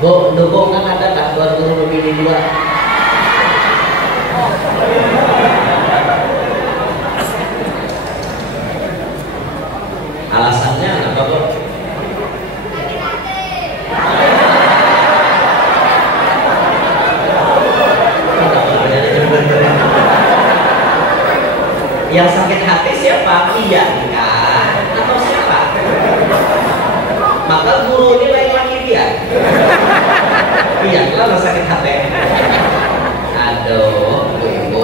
Bu, dukungan ada tak buat guru memilih dua? Alasannya apa, Bu? Yang sakit hati siapa? Iya kan? Atau siapa? Maka guru ini lagi dia. Iya, lah sakit hati. Aduh, ibu.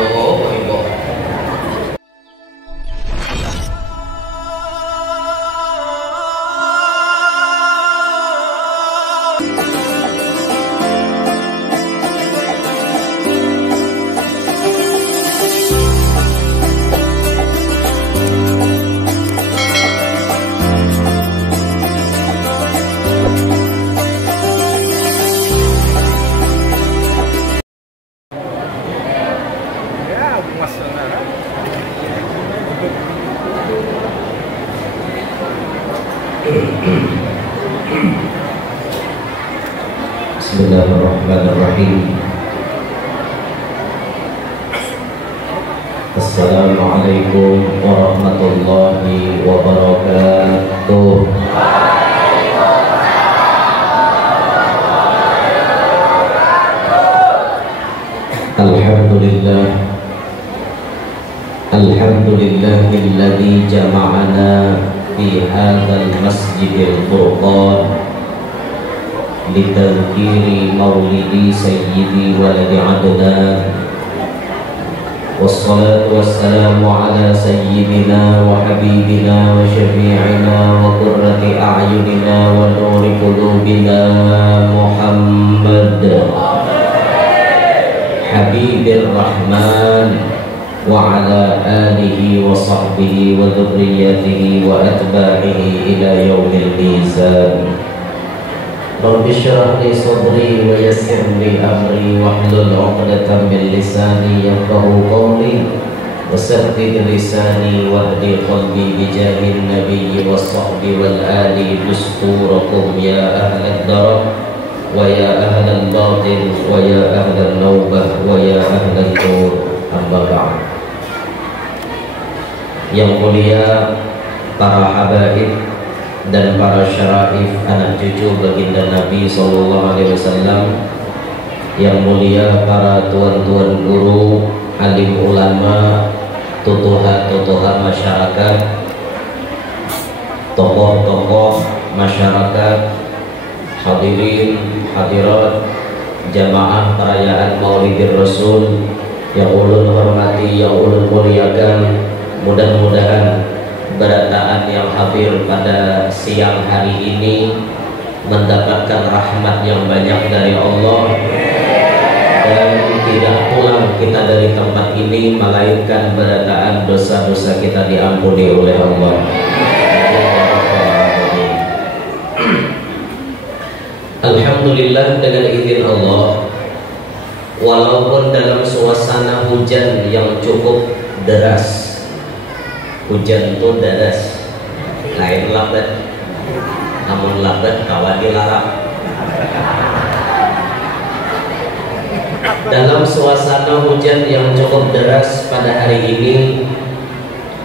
Bismillahirrahmanirrahim. Assalamualaikum warahmatullahi wabarakatuh. Alhamdulillah. Alhamdulillahilladzi jama'ana fi hadzal masjidil furqan litadhkiri maulidi sayyidi waladi adnan. Wassalatu wassalamu ala sayyidina wa habibina wa syafi'ina wa qurrati a'yunina wa nuri qulubina Muhammad Habibir Rahman wa ala alihi wa sahbihi wa dhurriyyatihi wa atba'ihi ila yaumil mizan. Rabbi shrah li sadri wa yassir li amri wahlul 'uqdatam min lisani yafqahu qawli wasaddid lisani wahdi qalbi bijahin nabiyyi was sahbi wal ali dusturakum ya ahlad darab wa ya ahlal batin wa ya ahlal nawbah wa ya ahlal nur. Amma ba'd. Yang mulia para habaib dan para syaraif anak cucu baginda Nabi SAW, yang mulia para tuan-tuan guru, alim ulama, tutuha-tutuha masyarakat, tokoh-tokoh masyarakat, hadirin, hadirat, jamaah perayaan Maulidir Rasul yang ulun hormati, yang ulun muliakan. Mudah-mudahan berataan yang hadir pada siang hari ini mendapatkan rahmat yang banyak dari Allah, dan tidak pulang kita dari tempat ini melainkan berataan dosa-dosa kita diampuni oleh Allah. Alhamdulillah, dengan izin Allah, walaupun dalam suasana hujan yang cukup deras. Hujan itu deras, lain lambat, namun lambat kawan dilarang. Dalam suasana hujan yang cukup deras pada hari ini,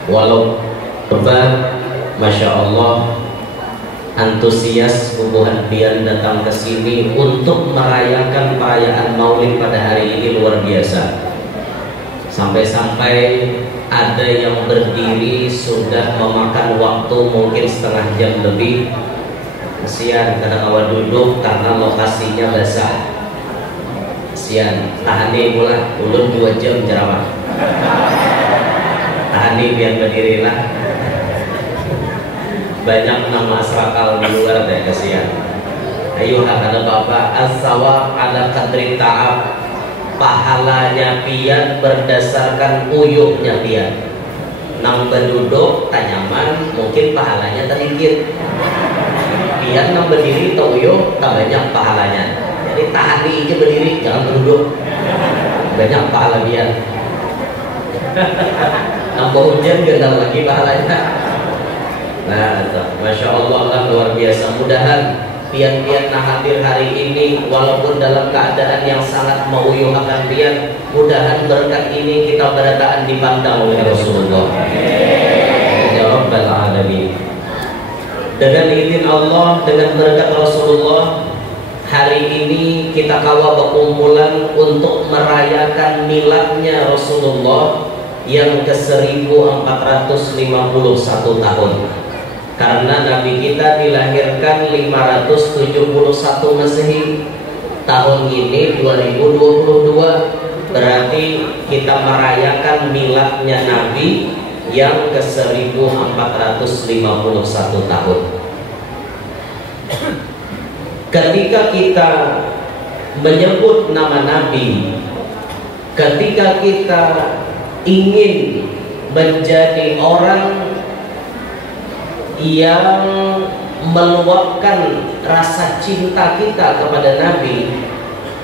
walau lebat, masya Allah, antusias bubuhan pian datang ke sini untuk merayakan perayaan Maulid pada hari ini luar biasa. Sampai-sampai ada yang berdiri sudah memakan waktu mungkin setengah jam lebih. Kesian karena kawan duduk karena lokasinya basah. Kesian, tahani pula ulun 2 jam ceramah. Tahani biar berdirilah. Banyak nama asrakal di luar deh, kesian. Ayo kata Bapak, as-sawab ala qadri ta'ab. Pahalanya pian berdasarkan uyuknya pian. Nang berduduk tak nyaman, mungkin pahalanya sedikit. Pian nang berdiri tak uyuk, tak banyak pahalanya. Jadi tahani aja berdiri, jangan berduduk. Banyak pahala pian. Nambah hujan gendal lagi pahalanya. Nah, masya Allah lah, luar biasa. Mudahan pian-pian hadir hari ini walaupun dalam keadaan yang sangat menguyuh akan pian. Mudahan berkat ini kita berataan dipandang oleh Rasulullah. Ya Rabbal Alamin. Dengan izin Allah, dengan berkat Rasulullah, hari ini kita kawa berkumpulan untuk merayakan miladnya Rasulullah yang ke-1451 tahun. Karena Nabi kita dilahirkan 571 Masehi. Tahun ini 2022, berarti kita merayakan miladnya Nabi yang ke-1451 tahun. Ketika kita menyebut nama Nabi, ketika kita ingin menjadi orang yang meluapkan rasa cinta kita kepada Nabi,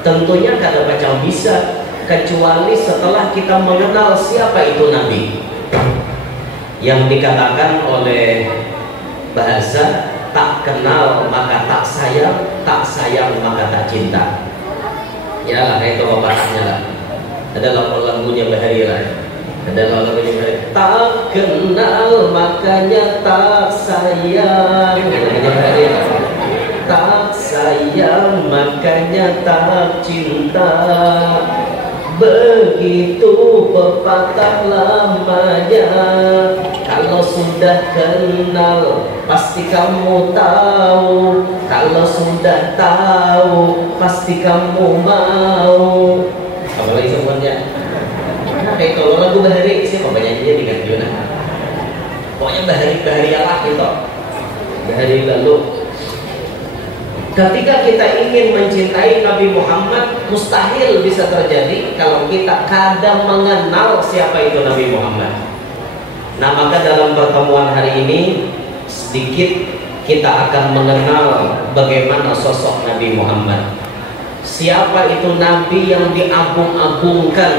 tentunya kada macam bisa kecuali setelah kita mengenal siapa itu Nabi. Yang dikatakan oleh bahasa, tak kenal maka tak sayang maka tak cinta. Ya lah, itu bapaknya lah. Ada lagu-lagunya Bahari lah. Ada lagu-lagunya Bahari. Tak kenal makanya tak sayang. Tak sayang makanya tak cinta. Begitu pepatah lamanya. Kalau sudah kenal pasti kamu tahu. Kalau sudah tahu pasti kamu mau. Apalagi semuanya. Kayak kalau lagu Bahari siapa penyanyinya diganti nah. Pokoknya Bahari Allah itu. Bahari lalu. Ketika kita ingin mencintai Nabi Muhammad, mustahil bisa terjadi kalau kita kadang mengenal siapa itu Nabi Muhammad. Nah, maka dalam pertemuan hari ini sedikit kita akan mengenal bagaimana sosok Nabi Muhammad. Siapa itu Nabi yang diagung-agungkan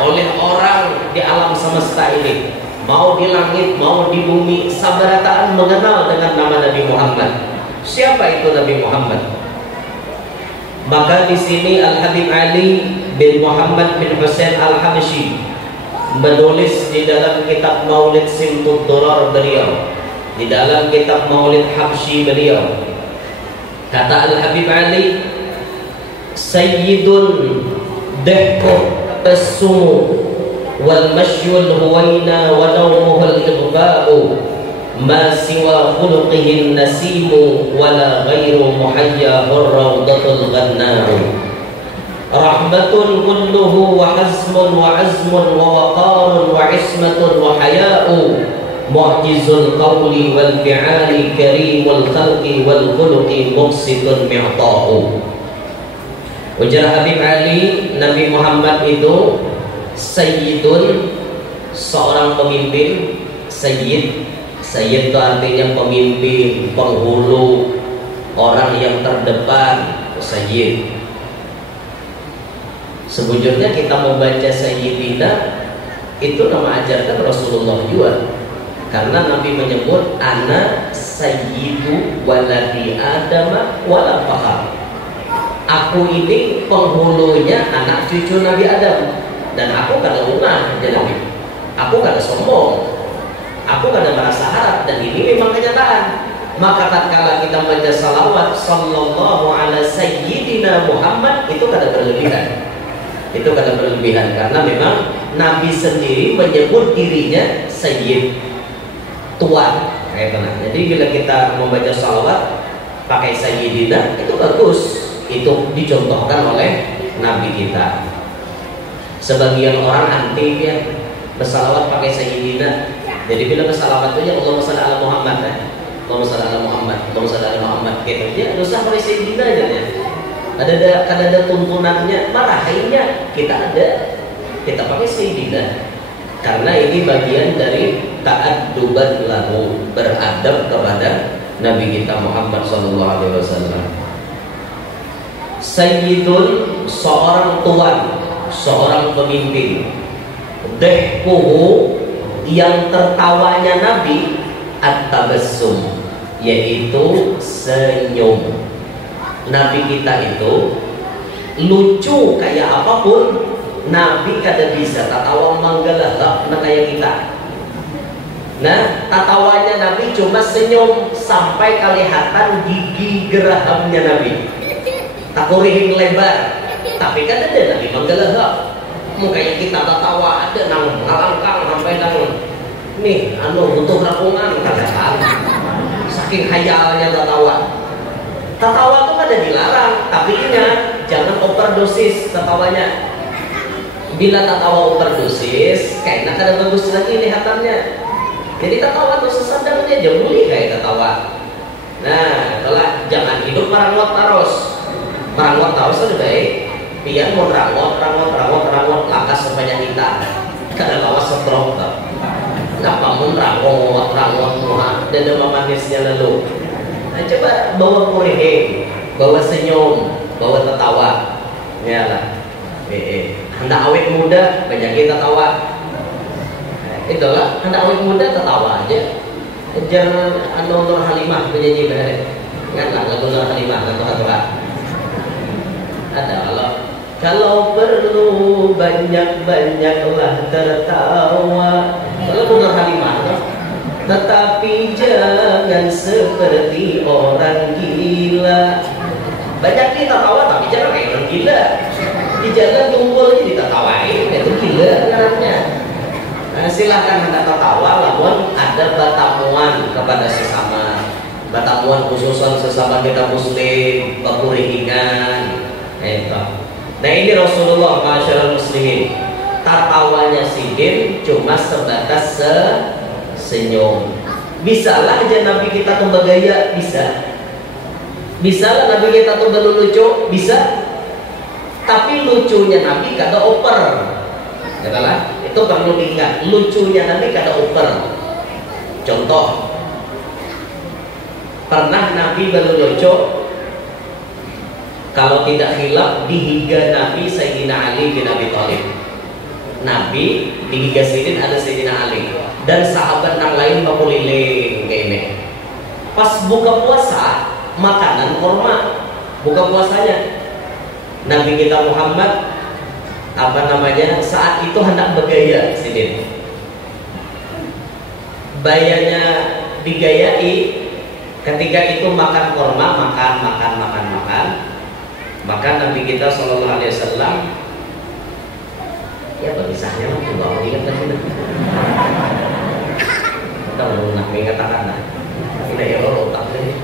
oleh orang di alam semesta ini, mau di langit, mau di bumi, sabarataan mengenal dengan nama Nabi Muhammad. Siapa itu Nabi Muhammad? Maka di sini Al-Habib Ali bin Muhammad bin Husain Al-Habsyi menulis di dalam kitab Maulid Simtud Durar beliau, di dalam kitab Maulid Habsyi beliau, kata Al-Habib Ali, Sayyidun dahku tassumu wal mashyul huwaina wa nawmuhul ighba'u ma siwa khuluqihin nasimu wala ghairu muhayyahur rawdatul ghanna'u rahmatun kulluhu wa hazmun wa azmun wa waqarun wa ismatun wa haya'u mu'jizul qawli wal fi'ali karimul khalqi wal khuluqi muqsitun mi'ta'u. Ujar Habib Ali, Nabi Muhammad itu Sayyidun, seorang pemimpin. Sayyid itu artinya pemimpin, penghulu, orang yang terdepan, Sayyid. Sebujurnya kita membaca Sayyidina itu nama ajarkan Rasulullah juga. Karena Nabi menyebut ana sayyidu waladi adama wala fakhar. Aku ini penghulunya anak cucu Nabi Adam, dan aku kada unah jadi Nabi. Aku kada sombong, aku kada merasa harap, dan ini memang kenyataan. Maka tatkala kita baca salawat sallallahu ala sayyidina Muhammad, itu kada berlebihan. Itu kada berlebihan karena memang Nabi sendiri menyebut dirinya sayyid, tuan, kayak tenang. Jadi bila kita membaca salawat pakai sayyidina itu bagus. Itu dicontohkan oleh Nabi kita. Sebagian orang anti ya bersalawat pakai sayyidina. Jadi bila bersalawat itu ya Allahumma shalli ala Muhammad ya. Allahumma shalli ala Muhammad, Allahumma shalli ala Muhammad gitu. Dia dosa pakai sayyidina aja ya. Ada tuntunannya, marahinya kita pakai sayyidina. Karena ini bagian dari ta'adduban lahu, beradab kepada Nabi kita Muhammad sallallahu alaihi wasallam. Sayyidun, seorang tuan, seorang pemimpin. Dehkuhu, yang tertawanya Nabi, at-tabassum, yaitu senyum. Nabi kita itu lucu kayak apapun, Nabi kada bisa tatawa manggalahak na kayak kita. Nah, tatawanya Nabi cuma senyum sampai kelihatan gigi gerahamnya Nabi. Takurihing lebar. Tapi kan ada Nabi manggalahak. Mukanya kita tatawa ada nang ngalangkang sampai nang nih butuh rapungan katakan. Saking hayalnya tatawa. Tatawa itu kada dilarang, tapi ingat jangan overdosis tatawanya. Bila tatawa overdosis, kayaknya kada bagus lagi lihatannya. Jadi tatawa itu sesadarnya aja boleh kayak tatawa. Nah, itulah jangan hidup merangot terus. Merangot terus lebih baik. Biar mau merangot lakas sebanyak kita. Kada lawas stroke. Kenapa mau merangot muha dan demam manisnya lalu. Nah, coba bawa kurihing, bawa senyum, bawa tertawa. Ya lah. Hendak awet muda, banyak kita tawa. Itulah, hendak awet muda tertawa aja. Jangan Nur Halimah penyanyi benar. Ingatlah lagu Nur Halimah satu-satulah. Ada kalau perlu banyak-banyaklah tertawa. Lagu Nur Halimah. Tetapi jangan seperti orang gila. Banyak kita tawa tapi jangan kayak orang gila. Di jalan tumpul aja ditatawain, itu gila namanya. Nah, silahkan hendak tertawa, namun ada batamuan kepada sesama. Batamuan khususan sesama kita muslim, kekurihingan. Nah ini Rasulullah masyarakat muslimin. Tatawanya sidin cuma sebatas senyum. Bisalah aja Nabi kita tuh bergaya, bisa. Bisalah Nabi kita tuh berlucu, bisa. Tapi lucunya Nabi kada oper. Katalah, itu perlu diingat. Lucunya Nabi kada oper. Contoh, pernah Nabi berlucu, kalau tidak hilaf dihiga Nabi Sayyidina Ali bin Abi Thalib. Nabi dihiga Sayyidina ada Sayyidina Ali dan sahabat yang lain bakuliling kayak ini. Pas buka puasa, makanan kurma. Buka puasanya Nabi kita Muhammad saat itu hendak bergaya sidin. Bayanya digayai ketika itu makan kurma, makan. Maka Nabi kita sallallahu alaihi wasallam ya berpisahnya waktu bawa ingat kan sudah. Kita mau nak mengatakan kita ya otak deh.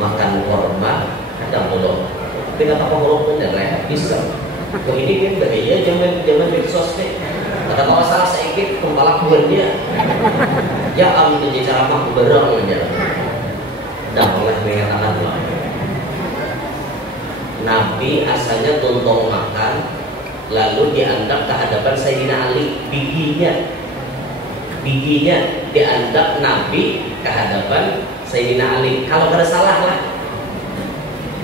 Makan kurma ada belum? Tapi kata pengelola ya bisa. Kau ini kan bahaya zaman medsos deh. Kata kalau salah sedikit kepala kuannya. Ya ambil jadi cara mak berang aja. Dan oleh mengatakan lah. Nabi asalnya tuntung makan, lalu dianggap ke hadapan Sayyidina Ali, biginya dianggap Nabi ke hadapan Sayyidina Ali. Kalau ada salah lah,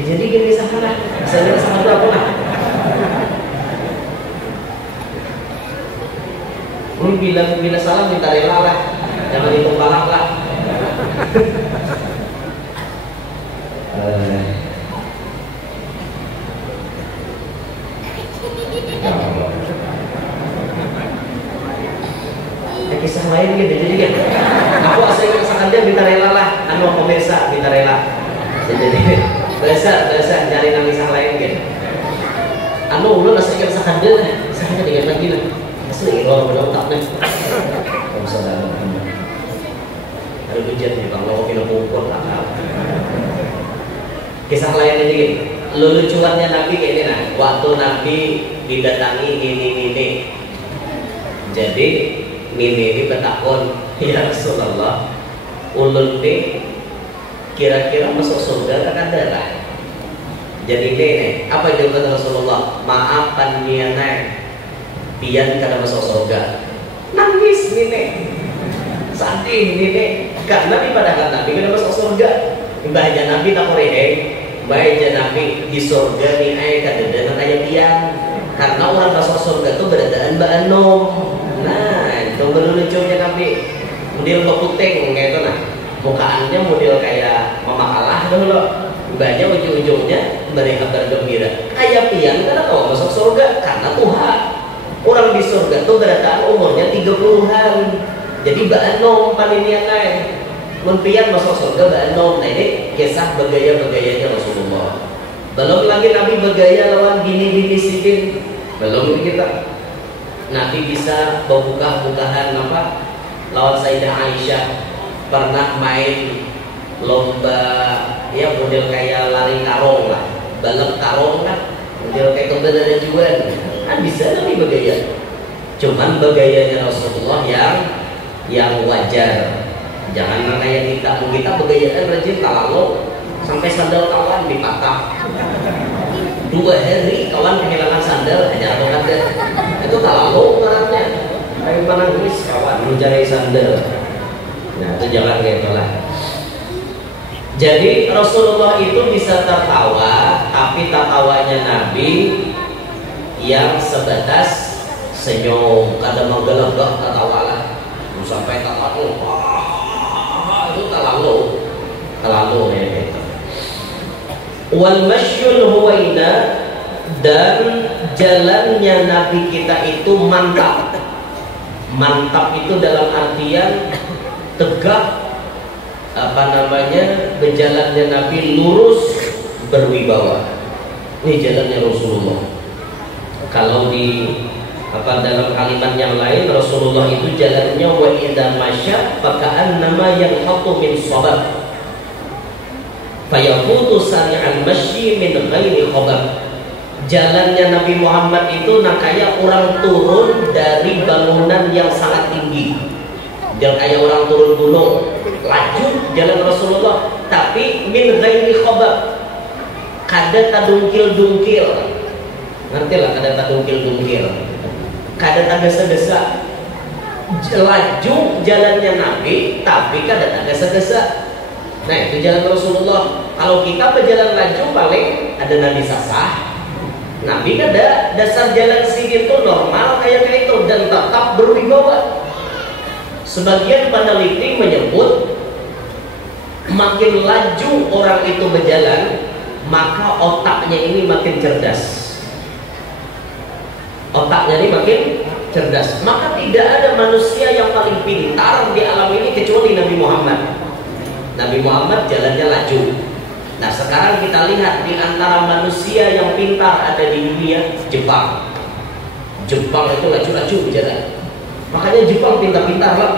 jadi gini salah, Sayyidina salah itu apa lah? Bila salah minta rela lah, jangan ditumpalak lah. Kisah lain gitu jadi kan aku asal rasakan dia minta rela lah pemirsa minta rela jadi biasa cari nang kisah lain gitu ulun asal rasakan dia kisahnya dengan lagi lah asli orang belum tak nih kamu sadar ada hujan nih bang lo kena pukul tak kisah lain aja gitu lelucuannya Nabi kayak ini nah waktu Nabi didatangi ini jadi ini bertakon ya Rasulullah ulun deh kira-kira masuk surga kan ada lah jadi ini apa jawaban Rasulullah maafkan nianai pian kada masuk surga nangis ini sedih ini karena ibadah Nabi kada masuk surga ibadah Nabi tak koreh baik Nabi di surga ni ai kada ada kayak pian karena orang masuk surga itu beradaan ba'anom. Nah itu lucunya Nabi model peputeng kayak itu nah, mukaannya model kayak mama kalah dulu, banyak ujung-ujungnya beri kabar gembira. Kayak pian karena kau masuk surga karena Tuhan. Orang di surga tuh berataan umurnya 30-an. Jadi baanom paninian naik. Mun pian masuk surga baanom. Nah ini kisah begaya-begayanya Rasulullah. Belum lagi Nabi bergaya lawan bini-bini sidin. Belum kita. Nabi bisa buka-bukaan apa? Lawan Sayyidah Aisyah. Pernah main lomba ya model kayak lari karung lah, balap karung lah, model kayak kebenaran juga. Kan bisa Nabi bergaya. Cuman bergayanya Rasulullah yang wajar. Jangan kayak kita bergayaan rajin kalau sampai sandal kawan dipatah 2 hari kawan kehilangan sandal hanya atau kada itu kalau ngarannya kayak menangis kawan mencari sandal. Nah itu jangan kayak itulah. Jadi Rasulullah itu bisa tertawa, tapi tertawanya Nabi yang sebatas senyum, kadang menggelebak tertawa lah, sampai tertawa itu terlalu ya gitu. Wal masyul huwaina, dan jalannya Nabi kita itu mantap. Mantap itu dalam artian tegak, berjalannya Nabi lurus berwibawa. Ini jalannya Rasulullah. Kalau di dalam kalimat yang lain Rasulullah itu jalannya wa idza masya faka'annama yanhatu min sabab fayaqutu sari'al masyi min ghairi khabab. Jalannya Nabi Muhammad itu kayak orang turun dari bangunan yang sangat tinggi. Jangan kayak orang turun gunung, laju jalan Rasulullah, tapi min ghairi khabab, kada tadungkil-dungkil. Ngerti lah kada tadungkil-dungkil, kada tagesa-gesa. Laju jalannya Nabi, tapi kada tagesa-gesa. Nah itu jalan Rasulullah. Kalau kita berjalan laju paling ada Nabi sasah. Nabi kada, dasar jalan sini itu normal kayak itu dan tetap berwibawa. Sebagian peneliti menyebut makin laju orang itu berjalan, maka otaknya ini makin cerdas. Otaknya ini makin cerdas. Maka tidak ada manusia yang paling pintar di alam ini kecuali Nabi Muhammad. Nabi Muhammad jalannya laju. Nah sekarang kita lihat di antara manusia yang pintar ada di dunia, Jepang. Jepang itu laju-laju berjalan. Makanya Jepang pintar-pintar lah.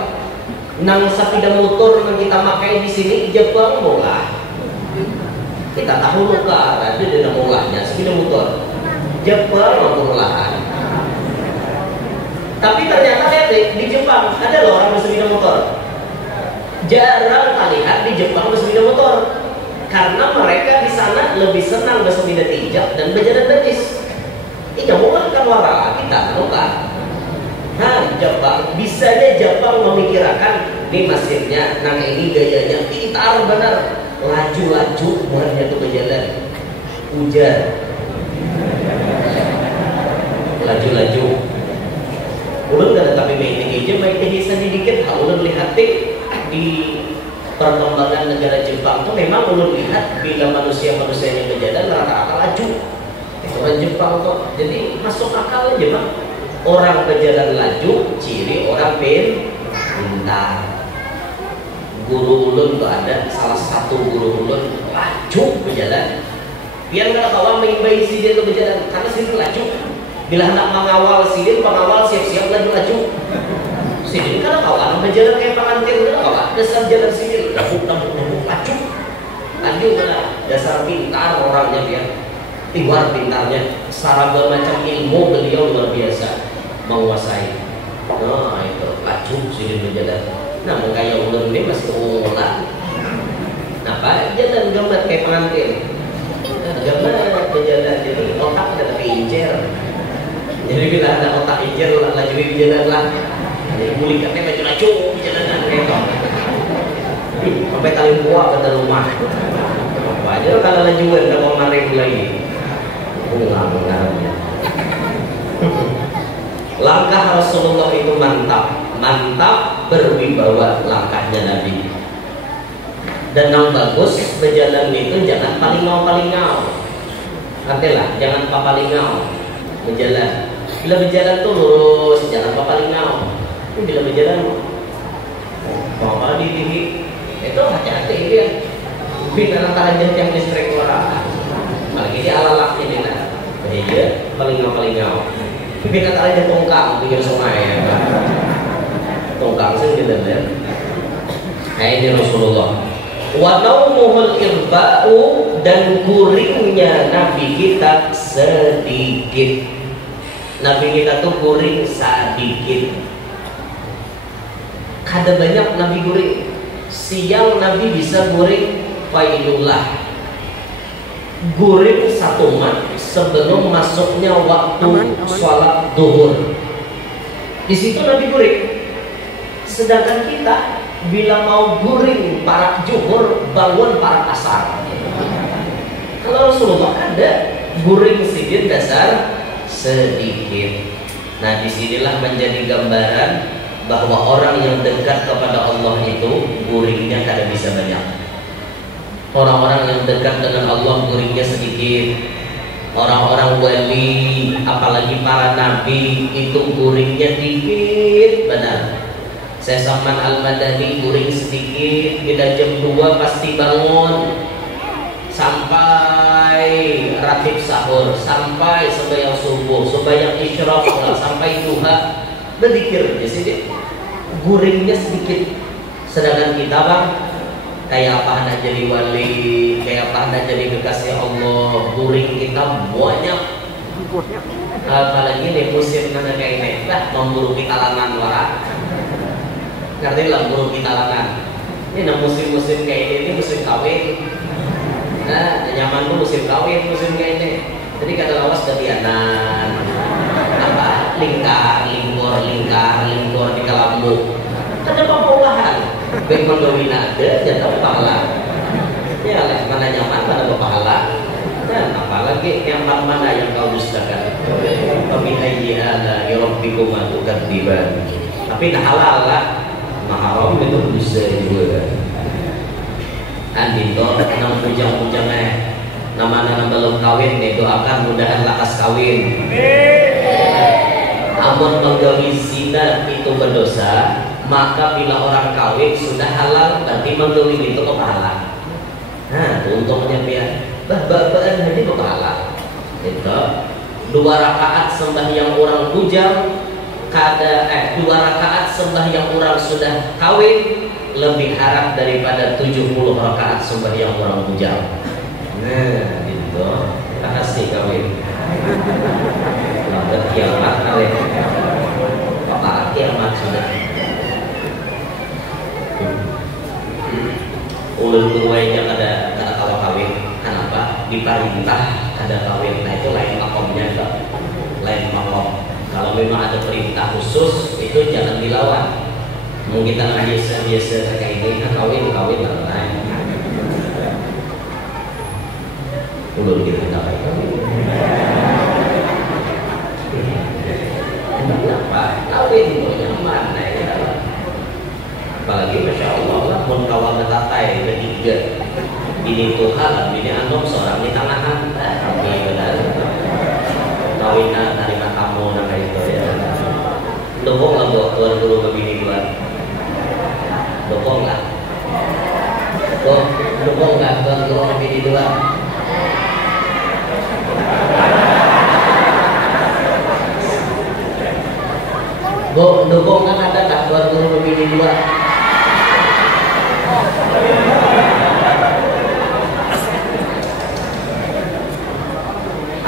Nang sepeda motor yang kita pakai di sini Jepang molah. Kita tahu luka ada di molahnya sepeda motor. Jepang mampu molahan. Tapi ternyata lihat di Jepang ada loh orang bersepeda motor. Jarang kita lihat di Jepang bersepeda motor. Karena mereka di sana lebih senang bersepeda tinjak dan berjalan betis. Ini bukan kan warna kita tahu kan? Nah, Jepang, bisanya Jepang memikirkan ini masjidnya, nah ini gayanya pintar benar, laju-laju, buahnya tuh berjalan, hujan, laju-laju. Ulun gak ada tapi baik aja, baik aja sedikit. Ulun lihat di perkembangan negara Jepang tuh memang ulun lihat bila manusia-manusianya berjalan rata-rata laju. Itu orang Jepang kok, jadi masuk akal aja bang. Orang berjalan laju, ciri orang pintar. Guru ulun tuh ada salah satu guru ulun laju berjalan. Biar nggak kawan mengimbai si dia tuh berjalan karena si dia laju. Bila hendak mengawal si dia, pengawal siap-siap laju-laju. Si dia kan kawan berjalan kayak pengantin, kawan dasar jalan si dia, laju, laju kan dasar pintar orangnya dia. Luar pintarnya, secara macam ilmu beliau luar biasa menguasai. Nah itu laju sudah berjalan. Namun kayak ulun ini masih ulang. Apa jalan gambar kayak pengantin? Gambar berjalan jadi otak ada injer. Jadi bila ada otak injer laju berjalan lah. Jadi mulik katanya laju berjalan kayak sampai tali buah ke rumah. Wajar kalau lajuan udah mau narik lagi. Ulang-ulangnya. Langkah Rasulullah itu mantap, berwibawa langkahnya Nabi. Dan yang bagus berjalan itu jangan palingau. Artilah jangan papalingau berjalan. Bila berjalan tuh lurus, jangan papalingau. Tapi bila berjalan bawa di gigi itu hati-hati ya. Bina antara yang listrik orang. Apalagi di ala-ala ini nah. Iya, palingau. Bina antara tongkang pinggir sungai ya. Tongkang sing dileler. Ini Rasulullah. Wa naumuhul irba'u, dan guringnya Nabi kita sedikit. Nabi kita tuh guring sedikit. Kada banyak Nabi guring. Siang Nabi bisa guring faidullah. Guring 1 mat sebelum masuknya waktu sholat duhur. Di situ Nabi guring. Sedangkan kita bila mau guring para juhur, bangun para asar. Kalau Rasulullah ada guring sedikit dasar sedikit. Nah, disinilah menjadi gambaran bahwa orang yang dekat kepada Allah itu guringnya kada bisa banyak. Orang-orang yang dekat dengan Allah guringnya sedikit. Orang-orang wali, apalagi para nabi, itu guringnya dikit benar. Saya Salman Al-Madani guring sedikit, bila jam 2 pasti bangun sampai ratib sahur, sampai sembahyang subuh, sembahyang isyraq, sampai duha, berzikir. Jadi guringnya sedikit. Sedangkan kita bang, kayak apa hendak jadi wali, kayak apa hendak jadi kekasih Allah, guring kita banyak. Apalagi nih musim mana kayak ini, memburu kita langan wah. Ngerti lah burung kita langan. Ini musim-musim kayak ini musim kawin. Nah, nyaman tuh musim kawin, musim kayak ini. Jadi kata lawas ketianan. Apa? Lingkar di kalambu. Ada perubahan. Baik mengawin ada, jatuh pahala. Ya lah, mana nyaman, mana berpahala. Dan apalagi yang mana yang kau dustakan. Pemihai ala yurabbikum atukadziban. Tapi dah halal lah. Maharam itu bisa juga. Andi to nang pujang-pujang nama-nama belum kawin itu akan mudahan lakas kawin. Amun menggawi zina itu berdosa, maka bila orang kawin sudah halal berarti menggawi itu pahala. Nah, untungnya biar bah-bahan haji pahala. Itu 2 rakaat sembahyang orang bujang, 2 rakaat sembahyang orang sudah kawin lebih harap daripada 70 rakaat sembahyang orang bujang. Nah, itu kasih kawin. Lalu kiamat kawin. Apa kiamat sudah? Ulun keduanya ada kalau kawin. Kenapa? Diperintah ada kawin. Nah itu lain makomnya, lain makom. Kalau memang ada perintah khusus itu jangan dilawan. Mungkin kita biasa kayak ini kawin lah. Belum kita kayak kawin. Kenapa? Kawin itu mana ya? Apalagi masya Allah lah pun kawan betatai ketiga. Ini Tuhan, ini anom seorang di tangan. Kami benar. Kawinan terima tamu nama itu ya. Dukung lah buat tuan guru kebini tuan. Dukung lah. Dukung lah tuan guru kebini tuan. Dukung kan ada tak tuan guru kebini tuan.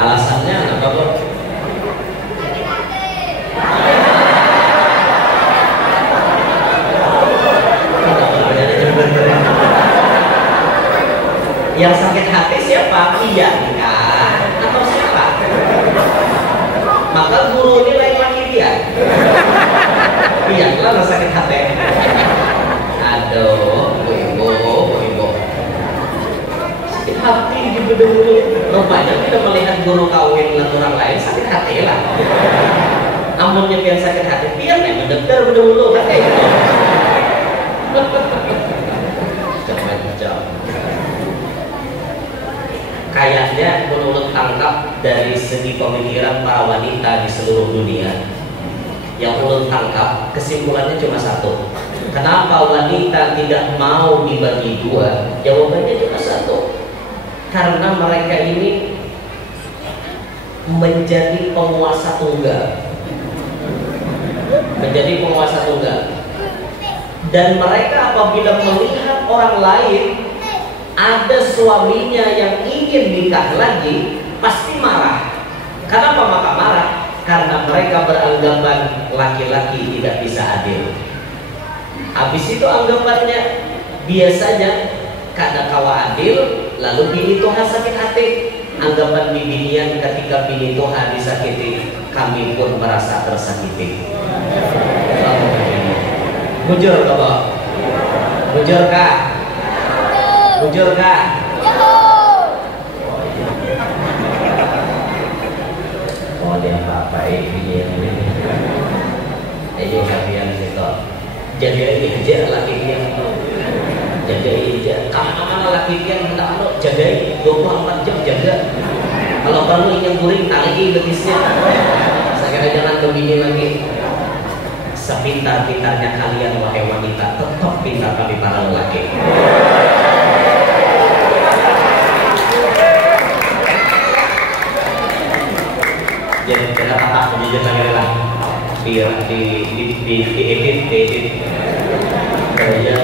Alasannya apa kok? Yang sakit hati siapa? Iya atau siapa? Maka guru ini lain lagi dia. Iya lah sakit hati. Aduh, ibu. Sakit hati di bedung-bedung. Rupanya kita melihat guru kawin dengan orang lain sakit hati lah. Amunnya biar sakit hati, biar nih mendekar bedung-bedung kan kayak gitu. Macam-macam. Kayaknya menurut tangkap dari segi pemikiran para wanita di seluruh dunia, yang menurut tangkap kesimpulannya cuma satu. Kenapa wanita tidak mau dibagi dua? Jawabannya cuma satu. Karena mereka ini menjadi penguasa tunggal. Menjadi penguasa tunggal. Dan mereka apabila melihat orang lain ada suaminya yang ingin nikah lagi, pasti marah. Kenapa maka marah? Karena mereka beranggapan laki-laki tidak bisa adil. Habis itu anggapannya biasanya kada kawa adil, lalu bini Tuhan sakit hati. Anggapan bibinian ketika bini Tuhan disakiti, kami pun merasa tersakiti. Mujur kah, Pak? Mujur kah? Mujur kah? Oh dia apa ini? Ayo kalian itu jaga ini aja laki yang jaga aja. Kemana-mana laki yang hendak jaga 24 jam jaga. Kalau perlu yang guring tali betisnya. Saya kira jangan begini lagi. Sepintar-pintarnya kalian wahai wanita, tetap pintar kami para lelaki. Jadi kita tatap menjadi lah di edit gaya.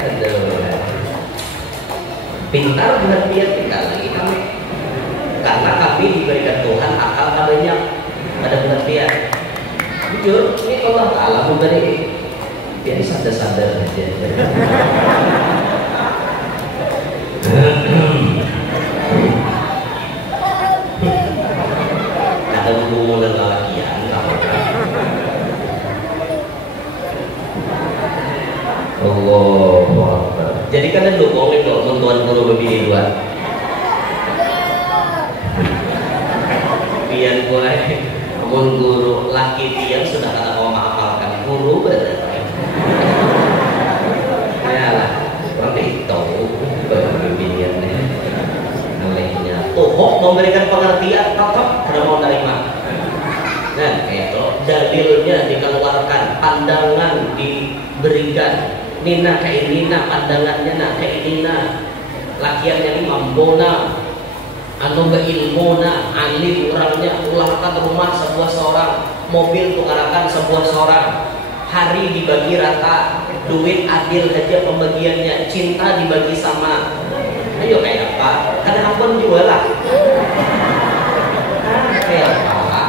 Aduh, pintar benar dia tinggal lagi kami. Karena kami diberikan Tuhan akal banyak, ada pengertian. Jujur, ini Allah Ta'ala memberi, dia sadar-sadar aja. Ada hubungan dengan lelakian, Allah. Jadi kan dukungin dong, tuan guru begini dua. Pian gue, amun guru laki pian sudah kata kau mengamalkan guru berarti. Ya lah, seperti itu pembimbingannya, alehnya. Tuh, memberikan pengertian tetap karena mau terima. Nah, itu dalilnya dikeluarkan, pandangan diberikan. Nina kayak nina, pandangannya nak kayak nina, lakiannya ini mambona. Anu beilmuna, alim orangnya, ulahkan rumah sebuah seorang, mobil tukarakan sebuah seorang, hari dibagi rata, duit adil aja pembagiannya, cinta dibagi sama. Ayo kayak apa? Karena ampun juga lah. Kayak apa?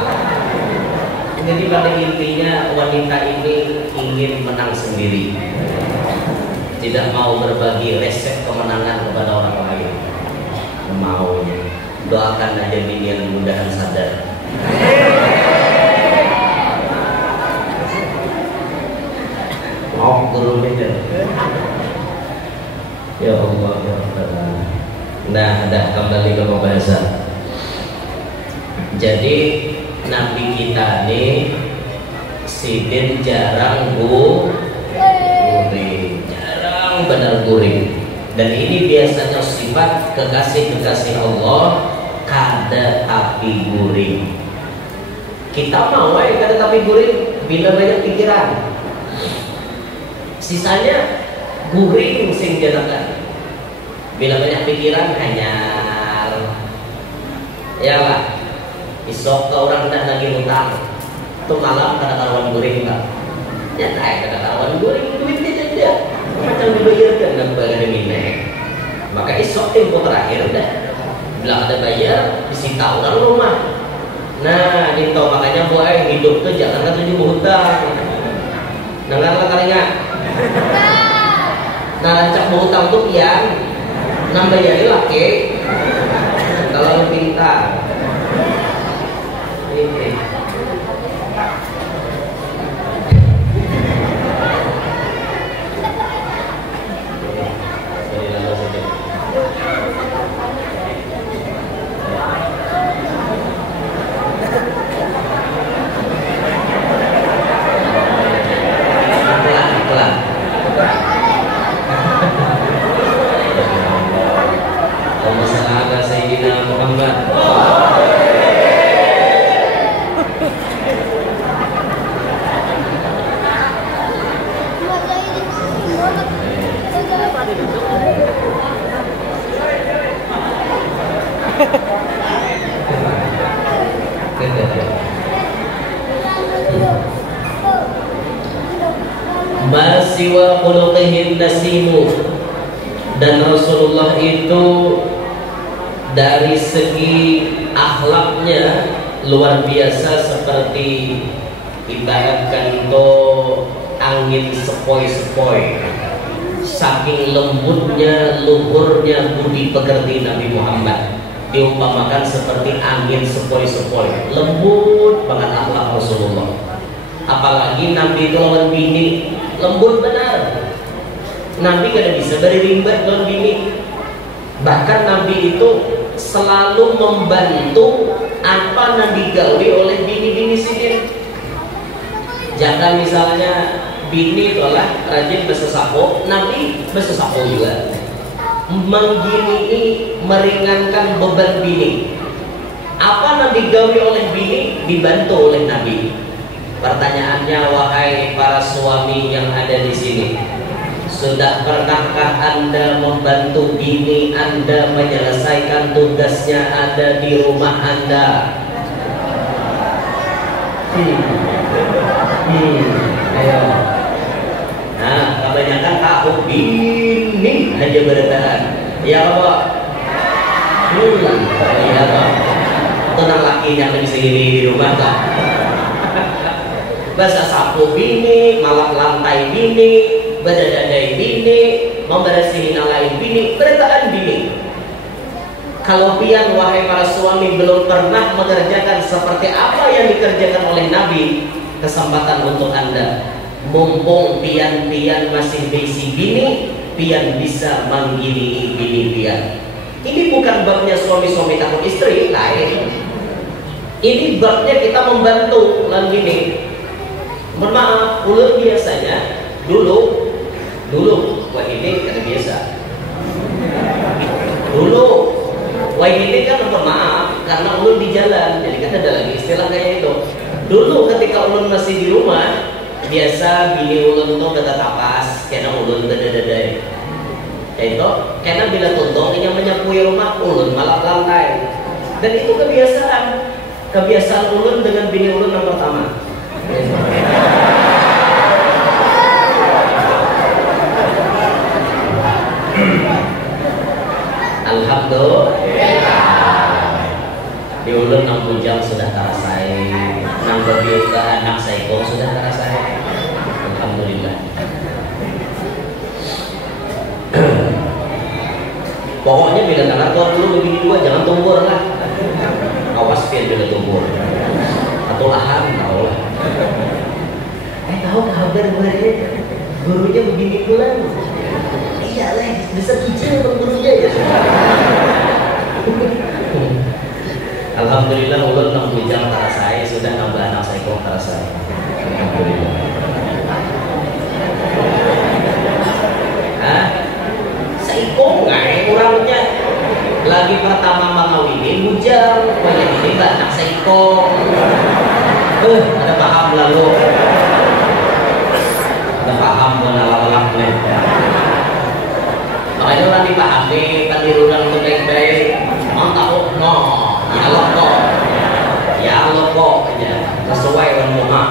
Jadi pada intinya wanita ini ingin menang sendiri, tidak mau berbagi resep kemenangan kepada orang lain. Maunya doakan aja minian mudahan sadar. Mau guru beda. Ya Allah ya Allah. Nah, dah kembali ke pembahasan. Jadi Nabi kita nih sidin jarang guring, jarang benar guring. Dan ini biasanya sifat kekasih-kekasih Allah kada api guring. Kita mau kada api guring bila banyak pikiran. Sisanya guring sing janakan. Bila banyak pikiran hanyar. Ya lah. Isok ke orang tidak lagi utang. Tuh malam kada karuan guring tak. Ya kada karuan guring duitnya tidak. Macam dibayarkan dan bagian minyak. Maka esok tempo terakhir dah bila ada bayar disita orang rumah. Nah itu makanya buat hidup tuh jangan terjadi hutang. Dengarlah kalian. Nah rancak berhutang tuh yang nambah jadi laki. Kalau pintar. Ini. siwa khuluqihin nasimu. Dan Rasulullah itu dari segi akhlaknya luar biasa, seperti ibaratkan itu angin sepoi-sepoi. Saking lembutnya, luhurnya budi pekerti Nabi Muhammad, diumpamakan seperti angin sepoi-sepoi. Lembut banget akhlak Rasulullah. Apalagi Nabi itu lawan bini, lembut benar. Nabi kada bisa beririmbat lawan bini. Bahkan Nabi itu selalu membantu apa Nabi gawe oleh bini-bini sidin. Jangan misalnya bini itulah rajin bersesapo, Nabi bersesapo juga, menggini meringankan beban bini. Apa Nabi gawe oleh bini dibantu oleh Nabi. Pertanyaannya, wahai para suami yang ada di sini, sudah pernahkah Anda membantu bini Anda menyelesaikan tugasnya ada di rumah Anda? Ayo. Nah, kebanyakan tahu bini aja bertahan. Ya Allah. Ya Allah. Tenang laki yang bisa gini di rumah tak? Bahasa sapu bini, malap lantai bini, bedadadai bini, membersihin lain bini, bertahan bini. Kalau pian wahai para suami belum pernah mengerjakan seperti apa yang dikerjakan oleh Nabi, kesempatan untuk Anda. Mumpung pian-pian masih besi bini, pian bisa menggini bini pian. Ini bukan babnya suami-suami takut istri, lain. Ini babnya kita membantu lan gini. Bermaaf, ulun biasanya dulu, wah ini kan biasa. Dulu, wah ini kan bermaaf karena ulun di jalan, jadi kan ada lagi istilah kayak itu. Dulu ketika ulun masih di rumah, biasa bini ulun tuh kata tapas, karena ulun dadadadai. Itu karena bila tuntung yang menyapui rumah ulun malah lantai. Dan itu kebiasaan ulun dengan bini ulun yang pertama. Alhamdulillah. Di ulun 60 jam sudah terasai. Nang bebi ke anak saya kok sudah terasai. Alhamdulillah. Pokoknya bila tangan tua dulu begini dua jangan tumbur lah. Awas pian bila tumbur. Atau lahan tahu lah. Tahu kabar gurunya? Gurunya begini pula. Iya lah, bisa kicil gurunya ya. Alhamdulillah ulun 60 jam terasai, sudah nambah anak saya kok terasai. Alhamdulillah. Saiko ngai orangnya lagi pertama mengawini bujang, banyak ini mbak anak saiko. Ada paham lalu. Ada paham menalak-alaknya. Makanya orang dipahami, tadi rudang itu baik-baik. Mau tahu? No, ya Allah kok, sesuai dengan rumah.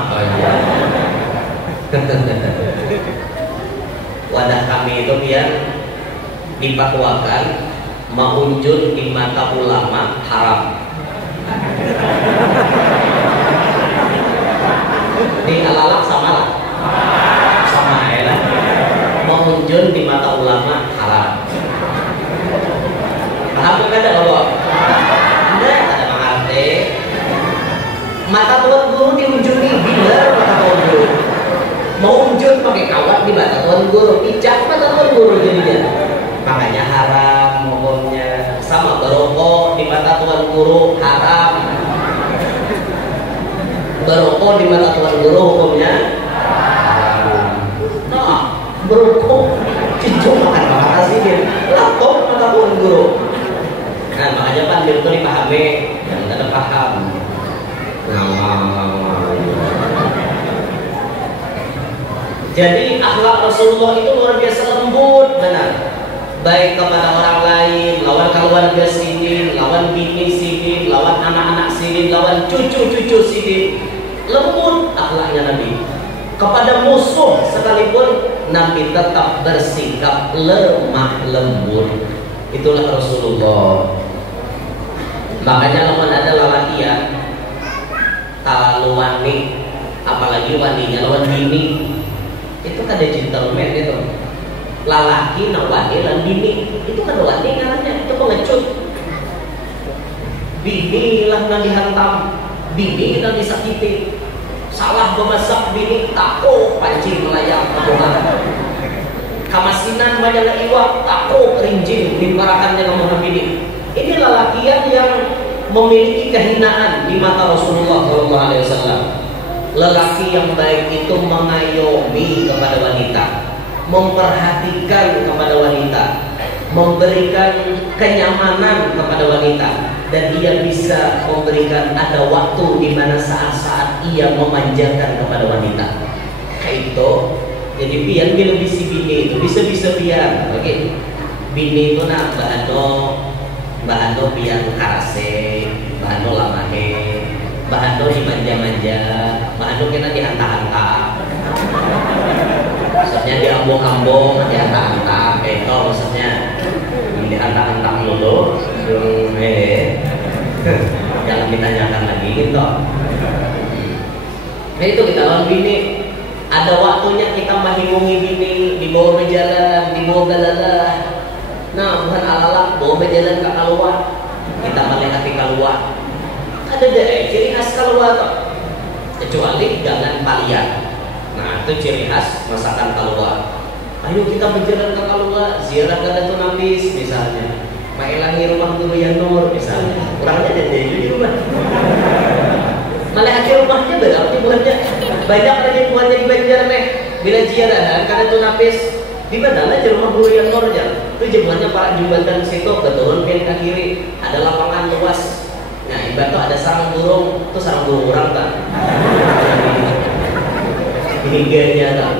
Wadah kami itu biar dipakwakan maunjun di mata ulama haram. Di alalak sama lah, sama lah. Maunjun di mata ulama haram. Paham kan ada Allah? Enggak ada mengerti. Mata tuan guru diunjungi bila mata tuan guru. Mau unjun pakai kawat di mata tuan guru, pijak mata tuan guru jadinya. Makanya haram hukumnya. Sama berokok di mata tuan guru haram. Berokok di mata tuan guru hukumnya haram. Nah, berokok cincong makan aslinya. Laptop mata tuan guru. Nah, makanya pandai itu dipahami, yang tidak paham. Jadi akhlak Rasulullah itu luar biasa lembut, benar. Baik kepada orang lain, lawan keluarga sidin, lawan bini sidin, lawan anak-anak sidin, lawan cucu-cucu sidin. Lembut akhlaknya Nabi. Kepada musuh sekalipun Nabi tetap bersikap lemah lembut. Itulah Rasulullah. Makanya lawan ada lelaki ya terlalu wani, apalagi waninya lawan bini, itu kan ada gentleman itu. Lelaki nawani lawan bini, itu kan wani namanya, itu pengecut. Bini lah yang dihantam, bini yang disakiti. Salah memasak bini takut pancing melayang kebunan. Kamasinan banyak iwak takut rinjing dibarakannya kemudian bini. Ini lelakian yang memiliki kehinaan di mata Rasulullah SAW. Lelaki yang baik itu mengayomi kepada wanita, memperhatikan kepada wanita, memberikan kenyamanan kepada wanita, dan ia bisa memberikan ada waktu di mana saat-saat ia memanjakan kepada wanita. Kayak itu. Jadi pian bila bisi bini itu bisa pian. Oke. Bini itu nak bahano pian karase, bahano lamahe, bahano dimanja-manja, bahano kena dihantar-hantar. Maksudnya diambung-ambung, dihantar-hantar, itu maksudnya dihantar-hantar dulu. Jangan ditanyakan lagi gitu. Nah itu kita lawan bini. Ada waktunya kita menghibungi bini, dibawa berjalan, dibawa galalah. Nah bukan alalak, bawa berjalan ke keluar. Kita melihat ke keluar. Ada deh ciri khas keluar tuh. Kecuali jangan palian. Nah itu ciri khas masakan keluar. Ayo kita berjalan ke keluar, ziarah ke Datuk Nafis misalnya. Mailangi rumah Guru Yanur misalnya. Kurangnya ada di rumah. Malah hati rumahnya berarti bulannya banyak lagi buahnya di Banjar nih. Bila ziarah karena Datuk Nafis di mana aja rumah Guru Yanur aja. Itu jemputannya para jembatan situ betul pian ke kiri ada lapangan luas. Nah ibarat tuh ada sarang burung, itu sarang burung orang kan. Higanya kan.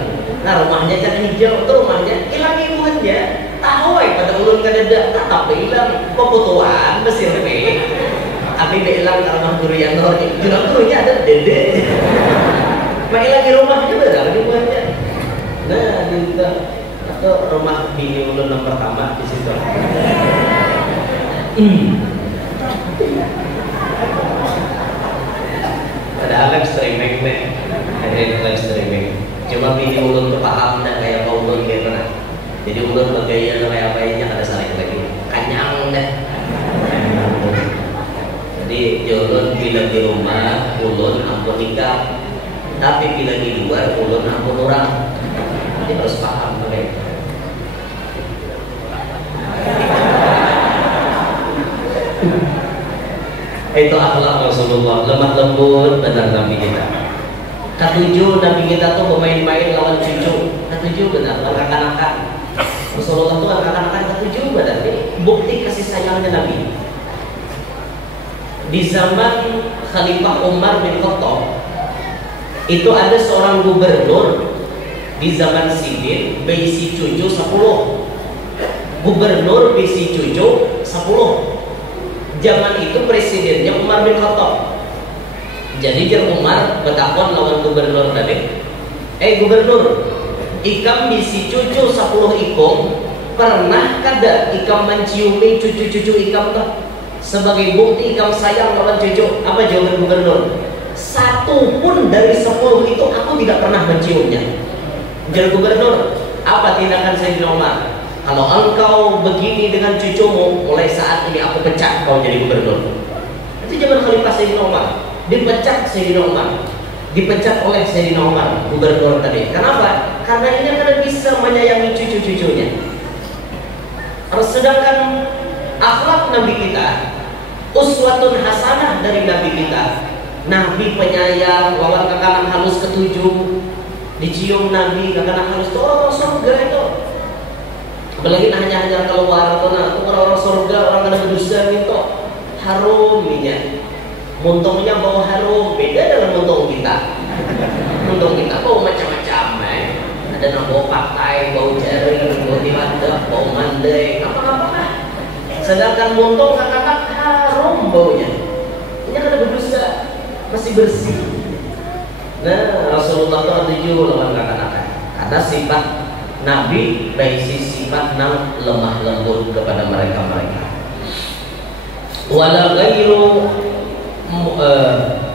Nah rumahnya cara hijau, itu rumahnya hilang ibuannya. Tahu pada ulun kadada tetap hilang kebutuhan mesir nih. Tapi hilang rumah Guru Yanur, jurang gurunya ada dede. Main lagi rumahnya berapa ibuannya. Nah gitu. Atau rumah bini ulun yang pertama di situ. Ada live streaming nih, ada live streaming. Cuma bini ulun tuh paham dah kayak kau ulun kayak mana. Jadi ulun bergaya kayak apa aja ada saling lagi. Kanyang dah. Jadi ulun bila di rumah ulun ampun nikah, tapi bila di luar ulun ampun orang. Jadi harus paham tuh kayak. Itu akhlak Rasulullah, lemah lembut benar Nabi kita. Ketujuh Nabi kita tuh bermain-main lawan cucu. Ketujuh benar, anak-anakan. Rasulullah tuh anak-anakan ketujuh benar. Ini bukti kasih sayangnya Nabi. Di zaman Khalifah Umar bin Khattab itu ada seorang gubernur di zaman Sidin berisi cucu 10. Gubernur berisi cucu 10. Zaman itu presidennya Umar bin Khattab. Jadi Jer Umar bertakon lawan gubernur tadi. Gubernur, ikam bisi cucu 10 ikam, pernah kada ikam menciumi cucu-cucu ikam tak? Sebagai bukti ikam sayang lawan cucu. Apa jawaban gubernur? Satu pun dari 10 itu aku tidak pernah menciumnya. Jer gubernur, apa tindakan Sayyidina Umar? Kalau engkau begini dengan cucumu, mulai saat ini aku pecat kau jadi gubernur. Itu zaman Khalifah Sayyidina Umar. Dipecat Sayyidina Umar. Dipecat oleh Sayyidina Umar, gubernur tadi. Kenapa? Karena ini akan bisa menyayangi cucu-cucunya. Sedangkan akhlak Nabi kita, uswatun hasanah dari Nabi kita. Nabi penyayang, lawan kakanan halus ketujuh. Dicium Nabi, kakanan halus itu orang surga itu. Apalagi hanya keluar tuh, nah orang-orang surga, orang kena berdosa gitu, harum minyak, muntungnya bau harum, beda dengan muntung kita. Muntung kita bau macam-macam, ada yang bau pakai, bau jaring, bau tiwadak, bau mandai, apa-apa. Sedangkan muntung kakak harum baunya, ini kena berdosa, masih bersih. Nah Rasulullah itu 7 lawan kakak-kakak, karena sifat Nabi berisi sifat nang lemah lembut kepada mereka-mereka. Wala ghairu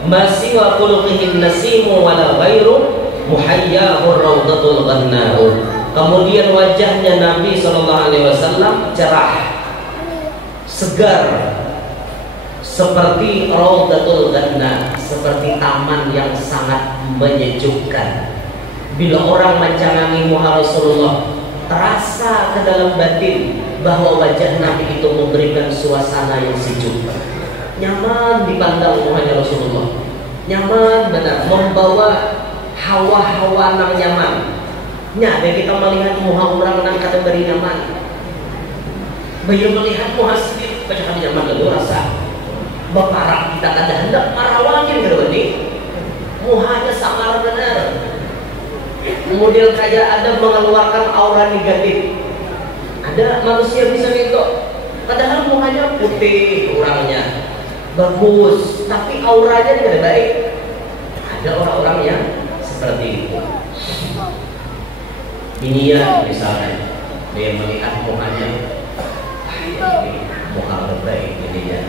masiwa khuluqihim nasimu wala ghairu muhayyahur rawdatul ghanna'u. Kemudian wajahnya Nabi SAW cerah, segar, seperti rawdatul ghanna, seperti taman yang sangat menyejukkan. Bila orang mencangangi Muhammad Rasulullah, terasa ke dalam batin bahwa wajah Nabi itu memberikan suasana yang sejuk, nyaman dipandang Muhammad Rasulullah, nyaman benar, membawa hawa-hawa nang nyaman. Nya, dan kita melihat muha orang nang kata beri nyaman. Bayu melihat muha sendiri, baca kami nyaman lalu rasa. Baparak kita kada hendak marawakin ke ini, muhanya samar benar. Kemudian kayak ada mengeluarkan aura negatif. Ada manusia bisa gitu, padahal muhanya putih orangnya, bagus, tapi auranya tidak baik. Ada orang-orang yang seperti itu. Ini ya misalnya dia melihat muhanya, ini muha terbaik, ini ya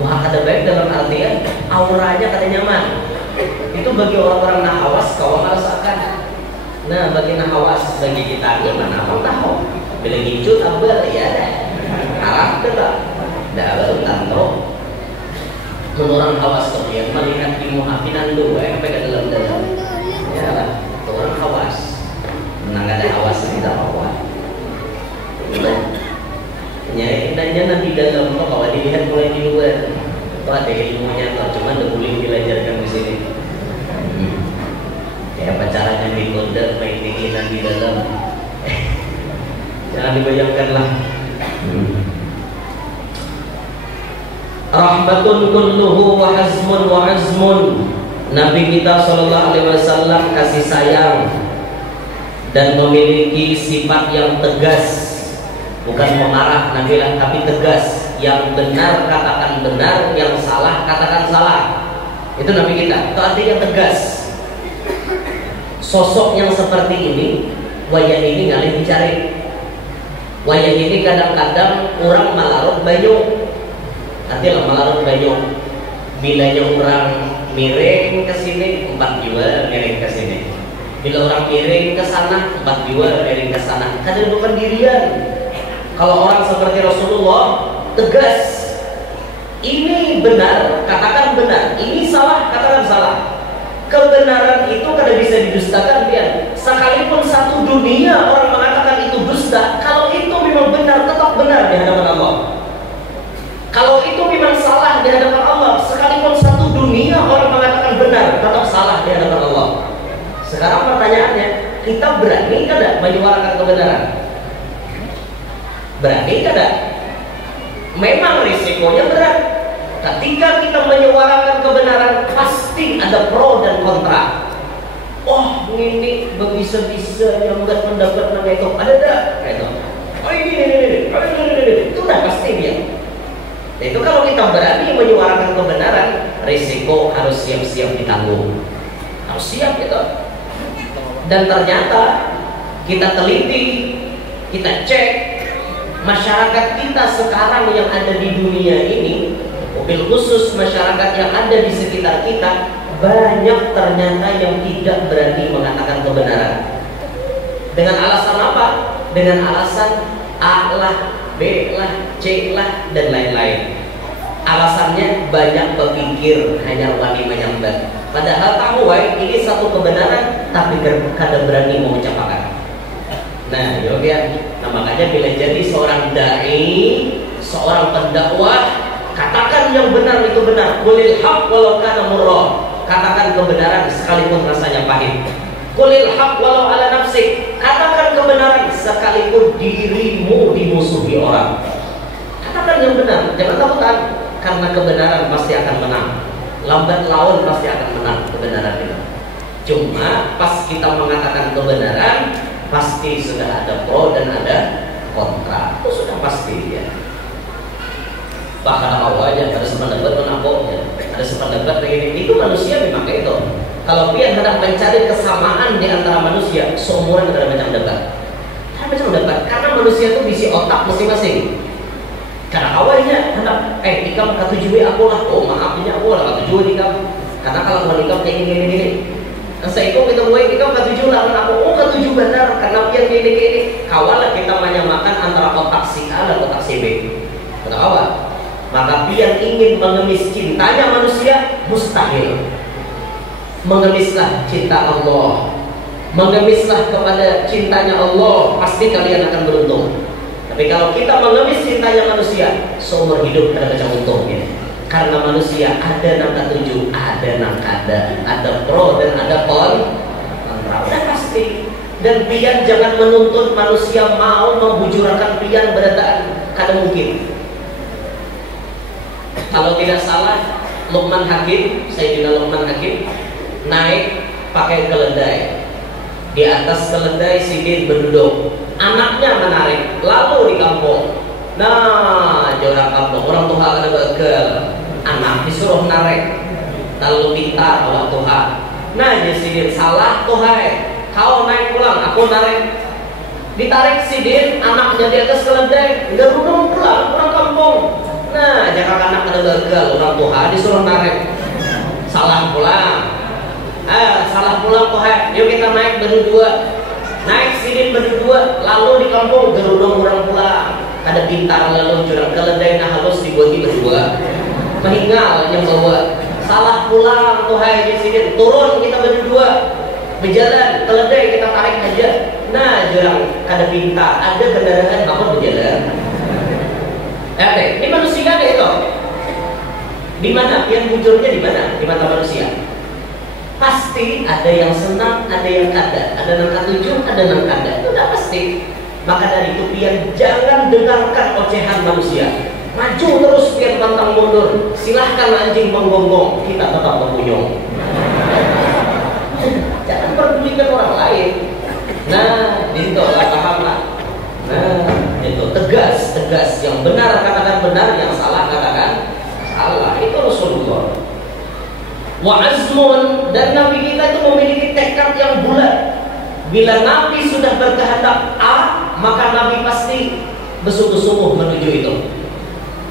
muha terbaik dalam artian auranya kada nyaman. Itu bagi orang-orang nahawas kau merasakan. Nah bagi nahawas, bagi kita ya mana apa tahu bila gicut abal ya dah arah dah dah baru tanto. Orang hawas kemudian melihat di muha pinandu apa ke dalam ya lah orang hawas. Nang ada awas tidak apa-apa. Indahnya nanti dalam kok kalau dilihat mulai di luar, kok ada ilmunya kok cuma udah boleh diajarkan di sini. Kayak apa caranya dikode main keinginan di dalam. Jangan dibayangkan lah. Rahmatun kulluhu wa hazmun wa azmun. Nabi kita SAW kasih sayang dan memiliki sifat yang tegas, bukan memarah Nabi lah, tapi tegas. Yang benar katakan benar, yang salah katakan salah. Itu Nabi kita. Itu artinya tegas. Sosok yang seperti ini, wayang ini ngalih dicari. Wayang ini kadang-kadang orang malarut banyu. Artinya malarut banyu. Bilanya orang miring ke sini, 4 jiwa miring ke sini. Bila orang miring ke sana, 4 jiwa miring ke sana. Kadang bukan dirian. Kalau orang seperti Rasulullah tegas, ini benar, katakan benar. Ini salah, katakan salah. Kebenaran itu kada bisa didustakan biar. Sekalipun satu dunia orang mengatakan itu dusta, kalau itu memang benar, tetap benar di hadapan Allah. Kalau itu memang salah di hadapan Allah, sekalipun satu dunia orang mengatakan benar, tetap salah di hadapan Allah. Sekarang pertanyaannya, kita berani kada menyuarakan kebenaran? Berani kada? Memang risikonya berat. Ketika kita menyuarakan kebenaran, pasti ada pro dan kontra. Oh, ini bisa-bisa yang buat pendapat nang itu ada tak? Itu. Oh ini. Itu udah pasti dia. Itu kalau kita berani menyuarakan kebenaran, risiko harus siap-siap ditanggung. Harus siap gitu. Dan ternyata kita teliti, kita cek masyarakat kita sekarang yang ada di dunia ini, mobil khusus masyarakat yang ada di sekitar kita, banyak ternyata yang tidak berani mengatakan kebenaran. Dengan alasan apa? Dengan alasan A lah, B lah, C lah, dan lain-lain. Alasannya banyak berpikir, hanya wani menyambat. Padahal tahu ini satu kebenaran, tapi kada berani mengucapkan. Nah, ya, nah makanya bila jadi seorang dai, seorang pendakwah, katakan yang benar itu benar. Qulil haq walau kana murra. Katakan kebenaran sekalipun rasanya pahit. Qulil haq walau ala nafsik. Katakan kebenaran sekalipun dirimu dimusuhi orang. Katakan yang benar, jangan takutan, karena kebenaran pasti akan menang. Lambat laun pasti akan menang kebenaran itu. Cuma pas kita mengatakan kebenaran, pasti sudah ada pro dan ada kontra. Itu sudah pasti ya. Bahkan awalnya ada sependapat menapoknya, ada sependapat begini. Itu manusia memang kayak itu. Kalau dia hendak mencari kesamaan di antara manusia, seumuran ada macam debat. macam dapat? Karena manusia itu bisi otak masing-masing. Karena awalnya hendak ikam katujui aku lah, oh maafnya aku lah katujui ikam. Karena kalau mau ikam kayak gini. Saya ikut kita mulai ikam katuju lah, aku oh katuju benar karena pian gini. Kawalah kita menyamakan antara otak si A dan otak si B. Kata awal. Maka pian ingin mengemis cintanya manusia mustahil. Mengemislah cinta Allah, mengemislah kepada cintanya Allah, pasti kalian akan beruntung. Tapi kalau kita mengemis cintanya manusia, seumur hidup ada macam untungnya. Karena manusia ada nangka tujuh, ada nangkada, ada pro dan ada kontra. Udah pasti. Dan pian jangan menuntut manusia mau membujurakan pian berataan. Kada mungkin. Kalau tidak salah, Luqman Hakim, Sayyidina Luqman Hakim naik pakai keledai. Di atas keledai Sidin berduduk, anaknya menarik, lalu di kampung. Nah, jorang kampung, orang tua akan bekel, anak disuruh narik, lalu pintar awak Tuhan. Nah, jadi Sidin salah Tuhai, kau naik pulang, aku narik. Ditarik Sidin, anaknya di atas keledai, gerudung pulang, orang kampung. Nah, jangan anak ada bekel, orang tua disuruh narik, salah pulang. Salah pulang Tuhai, yuk kita naik berdua. Naik Sidin berdua, lalu di kampung gerudung orang pulang. Ada pintar lalu curang keledai nah halus dibuati berdua. Meninggal yang bawa. Salah pulang Tuhai di Sidin, turun kita berdua. Berjalan keledai kita tarik aja. Nah jurang kada pintar, ada kendaraan apa berjalan. Ini manusia deh itu. Di mana? Yang bujurnya di mana? Di mata manusia. Pasti ada yang senang, ada yang kada, ada nangka tujuh, ada nang kada. Itu udah pasti. Maka dari itu pian jangan dengarkan ocehan manusia. Maju terus pian pantang mundur. Silahkan anjing menggonggong, kita tetap mengunyong. Jangan pedulikan orang lain. Nah, itu lah paham lah. Nah, itu tegas. Yang benar katakan benar, yang salah katakan salah. Itu Rasulullah. Wa azmun, dan Nabi kita itu memiliki tekad yang bulat. Bila Nabi sudah berkehendak A, maka Nabi pasti bersungguh-sungguh menuju itu.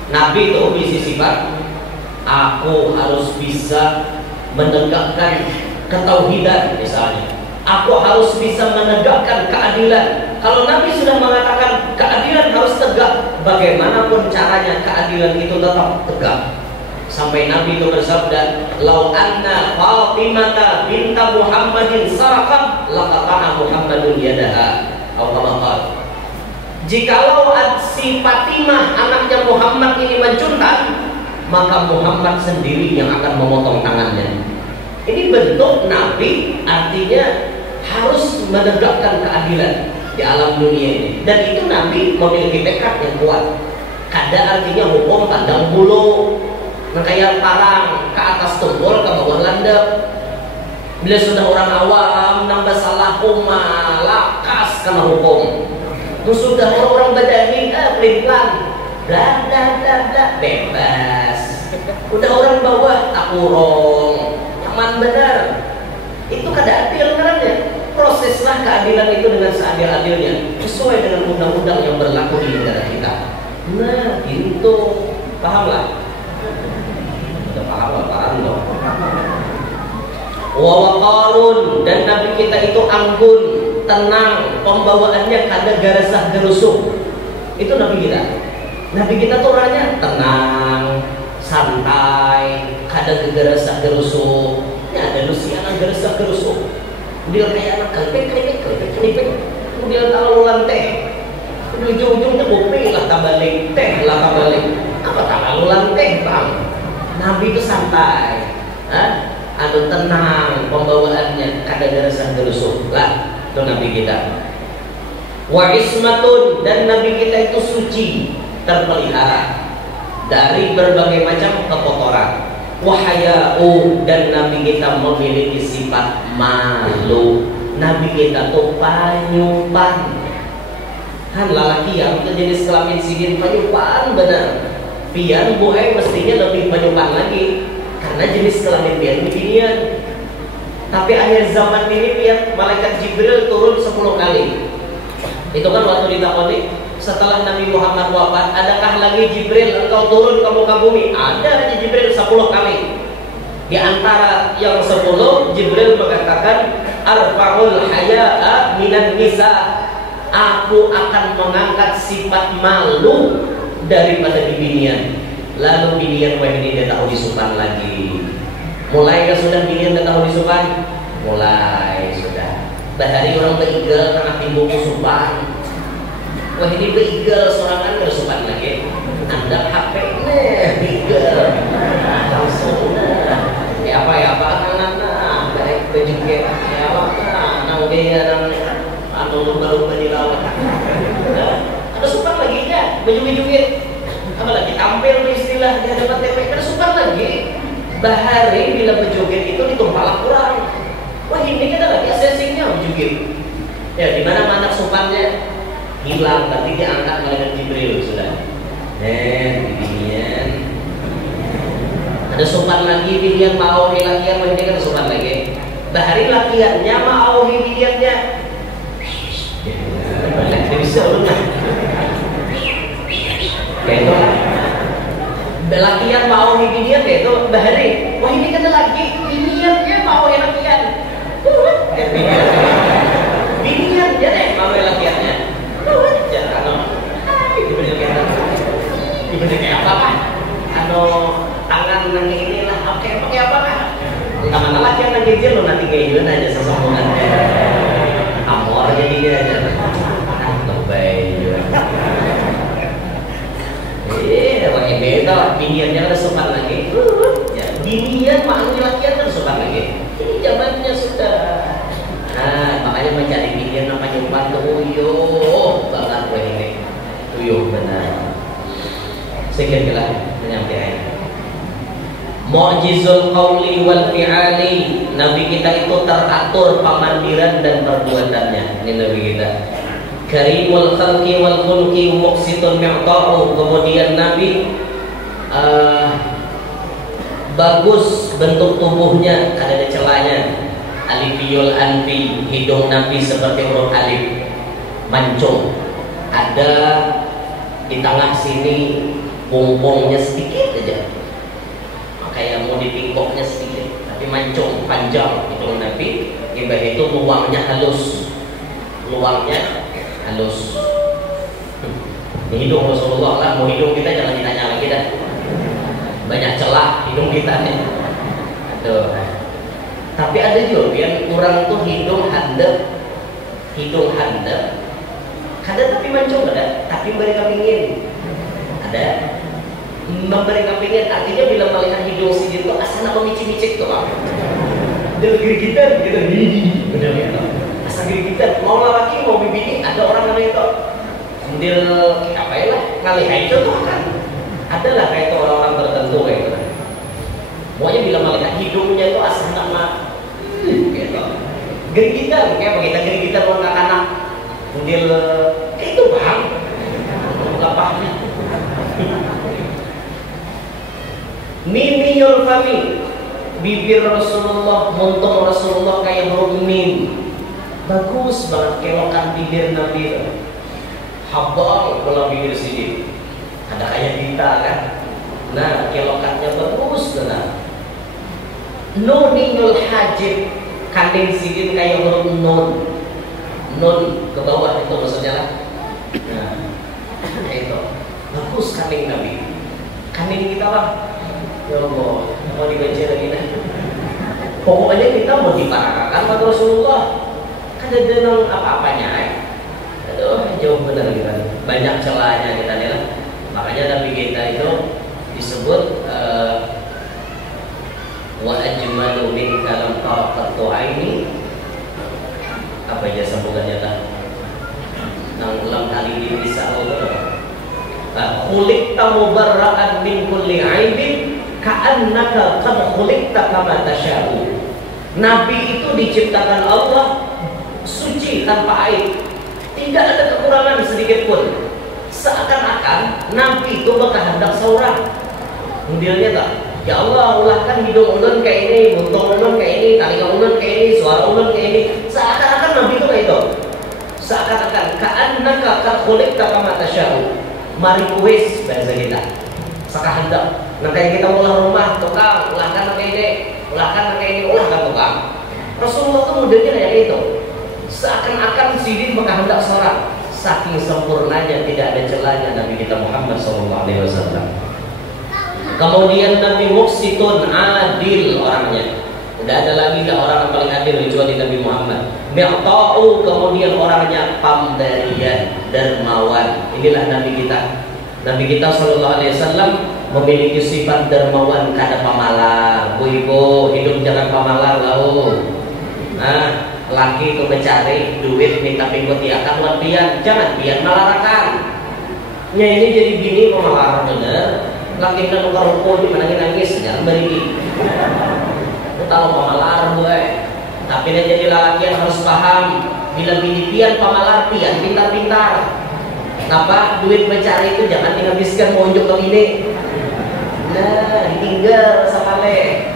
Nabi itu misi sifat, aku harus bisa menegakkan ketauhidan misalnya. Aku harus bisa menegakkan keadilan. Kalau Nabi sudah mengatakan keadilan harus tegak, bagaimanapun caranya keadilan itu tetap tegak. Sampai Nabi itu bersabda, "Lau anna Fatimah binta Muhammadin saraqat, laqata'na Muhammadun yadaha." Jikalau si Fatimah anaknya Muhammad ini mencuntan, maka Muhammad sendiri yang akan memotong tangannya. Ini bentuk Nabi, artinya harus menegakkan keadilan di alam dunia ini. Dan itu Nabi memiliki tekad yang kuat. Kada artinya hukum pandang bulu, kayak parang ke atas tumpul ke bawah landep. Bila sudah orang awam nambah salah lakas kena hukum. Sudah orang badani pelin-pelan bla bla bla bla bebas. Udah orang bawah tak urung nyaman benar. Itu kada adil sebenarnya. Proseslah keadilan itu dengan seadil-adilnya sesuai dengan undang-undang yang berlaku di negara kita. Nah itu pahamlah. Paham loh. Wa waqarun, dan Nabi kita itu anggun, tenang, pembawaannya kada garasah gerusuk. Itu Nabi kita. Nabi kita tuh orangnya tenang, santai, kada gegarasah gerusuk. Ya ada lusian garasah gerusuk. Dia kayak anak kelipik. Kemudian tahu lantai. Ujung-ujungnya kopi lah tabalik, teh lah tabalik. Apa tak lantai bang? Nabi itu santai, anu tenang, pembawaannya kada garasah gerusuk lah. Itu Nabi kita. Wa ismatun, dan Nabi kita itu suci, terpelihara dari berbagai macam kekotoran. Wa haya'u, dan Nabi kita memiliki sifat malu. Nabi kita tuh panyupan. Han lalaki yang jenis kelamin Sidin panyupan benar. Pian buhay mestinya lebih penyupan lagi karena jenis kelamin pian beginian. Tapi akhir zaman ini pian malaikat Jibril turun 10 kali. Itu kan waktu ditakoni, setelah Nabi Muhammad wafat, adakah lagi Jibril engkau turun ke muka bumi? Ada aja Jibril 10 kali. Di antara yang 10, Jibril mengatakan, Arfa'ul haya'a minan nisa. Aku akan mengangkat sifat malu daripada binian. Lalu binian ini dia tahu disupan lagi. Mulai sudah binian dia tahu disupan? Mulai sudah. Bahari orang beigel karena timbul supan. Wah ini beigel sorangan bersupan lagi. Anda HP beigel langsung ya apa anak baik bejuke ya apa nang dia nang anu lumba-lumba di laut. Ada supan lagi ya bejuk-bejuk apa lagi tampil istilah di hadapan TV ada supan lagi. Bahari bila bejoget itu ditumpalak kurang. Wah ini kita lagi asesinya bejoget. Ya di mana anak supannya hilang, tapi diangkat malaikat Jibril sudah. Binian. Ada supan lagi binian mau hilakian ini kan supan lagi. Bahari lakiannya mau biniannya. Balik bisa lu nggak? Kayak itu kan. Lakian mau binian kayak itu bahari. Wah ini kan lagi biniannya mau hilakian. Binian dia deh mau hilakiannya. Jangan diberi kayak apa kan? Tangan nanti inilah pakai apa kan? Taman lagi yang nanti lo nanti kayak gimana aja sesombongan amor jadi dia aja. Lebay juga. Pakai beda. Biniannya ada sopan lagi. Ya, binian makhluk lakian kan sopan lagi. Ini zamannya sudah. Nah, makanya mencari binian namanya umpan tuyuh banget gue ini. Tuyuh benar. Sekian kira penyampaian. Mu'jizul qawli wal fi'ali. Nabi kita itu teratur pamandiran dan perbuatannya. Ini Nabi kita. Karimul khalqi wal khulqi muqsitun mi'ta'u. Kemudian Nabi bagus bentuk tubuhnya, ada celahnya. Alifiyul anfi, hidung Nabi seperti huruf alif, mancung. Ada di tengah sini bongkongnya sedikit aja, kayak mau dipingkoknya sedikit, tapi mancung, panjang hidung Nabi. Ibah itu luangnya halus, Ini hidung Rasulullah lah, mau hidung kita jangan ditanya lagi dah. Banyak celah hidung kita nih. Aduh. Tapi ada juga yang orang tuh hidung handap, ada tapi mancung ada, tapi mereka pingin ada. Mereka pingin artinya bila melihat hidung si itu asal apa micik-micik tuh apa? Dia gerigitan gitu, bener ya. Asal gerigitan, mau laki mau bibini ada orang namanya itu. Dia apa ya lah ngalih itu tuh kan. Ada lah kayak itu orang-orang tertentu kayak itu. Pokoknya bila melihat hidungnya itu asal nama gitu. Gerigitan kayak begitu gerigitan orang anak-anak. Dia itu bang, nggak paham. Mimiyul fami, bibir Rasulullah, muntung Rasulullah kayak huruf mim. Bagus banget kelokan bibir Nabi. Habang kalau bibir sini. Ada kayak kita kan. Nah, kelokannya bagus benar. Nuninul hajib, kandeng sidin kayak huruf nun. Nun ke bawah itu maksudnya lah. Nah, itu bagus kandeng Nabi. Kandeng kita lah. Ya Allah, mau dibaca lagi dah. Pokoknya kita mau diparahkan pada Rasulullah. Kan ada nang apa-apanya. Aduh, jauh benar kita. Banyak celahnya kita nih lah. Makanya Nabi kita itu disebut wa ajmalu min kalam tarqatu aini. Apa ya sambungannya tak? Nang ulang kali ini bisa Allah. Khuliqta mubarra'an min kulli aibin ka'annaka qad khuliqta kama tasya'u. Nabi itu diciptakan Allah suci tanpa aib. Tidak ada kekurangan sedikit pun. Seakan-akan Nabi itu berkehendak seorang. Kemudiannya tak? Ya Allah, ulahkan hidung ulun kayak ini, buntung ulun kayak ini, talinga ulun kayak ini, suara ulun kayak ini. Seakan-akan Nabi itu kayak itu. seakan-akan ka'annaka qad khuliqta kama tasya'u. Mari kuis bahasa kita. Sakahendak. Nah kayak kita ulah rumah, tukang, ulahkan kayak ini, ulahkan kayak ini, ulahkan tukang. Rasulullah itu modelnya kayak itu. Seakan-akan sidin menghendak seorang. Saking sempurnanya tidak ada celahnya Nabi kita Muhammad SAW. Kemudian Nabi Muqsitun, adil orangnya. Tidak ada lagi orang yang paling adil kecuali Nabi Muhammad. Mi'ta'u, kemudian orangnya pamberian, dermawan. Inilah Nabi kita. Nabi kita SAW memiliki sifat dermawan kada pamalar. Bu-ibu hidup jangan pamalar lau. Nah, laki itu mencari duit minta pinggut akan pian, jangan pian malarakan. Ya ini jadi bini pemalar bener. Laki kita tukar rumput di mana nangis jangan beri. Itu tahu pamalar gue. Tapi dia jadi laki yang harus paham bila bini pian pamalar pian pintar-pintar. Kenapa duit mencari itu jangan dihabiskan monjok ke bini. Nah, ditinggal sekali.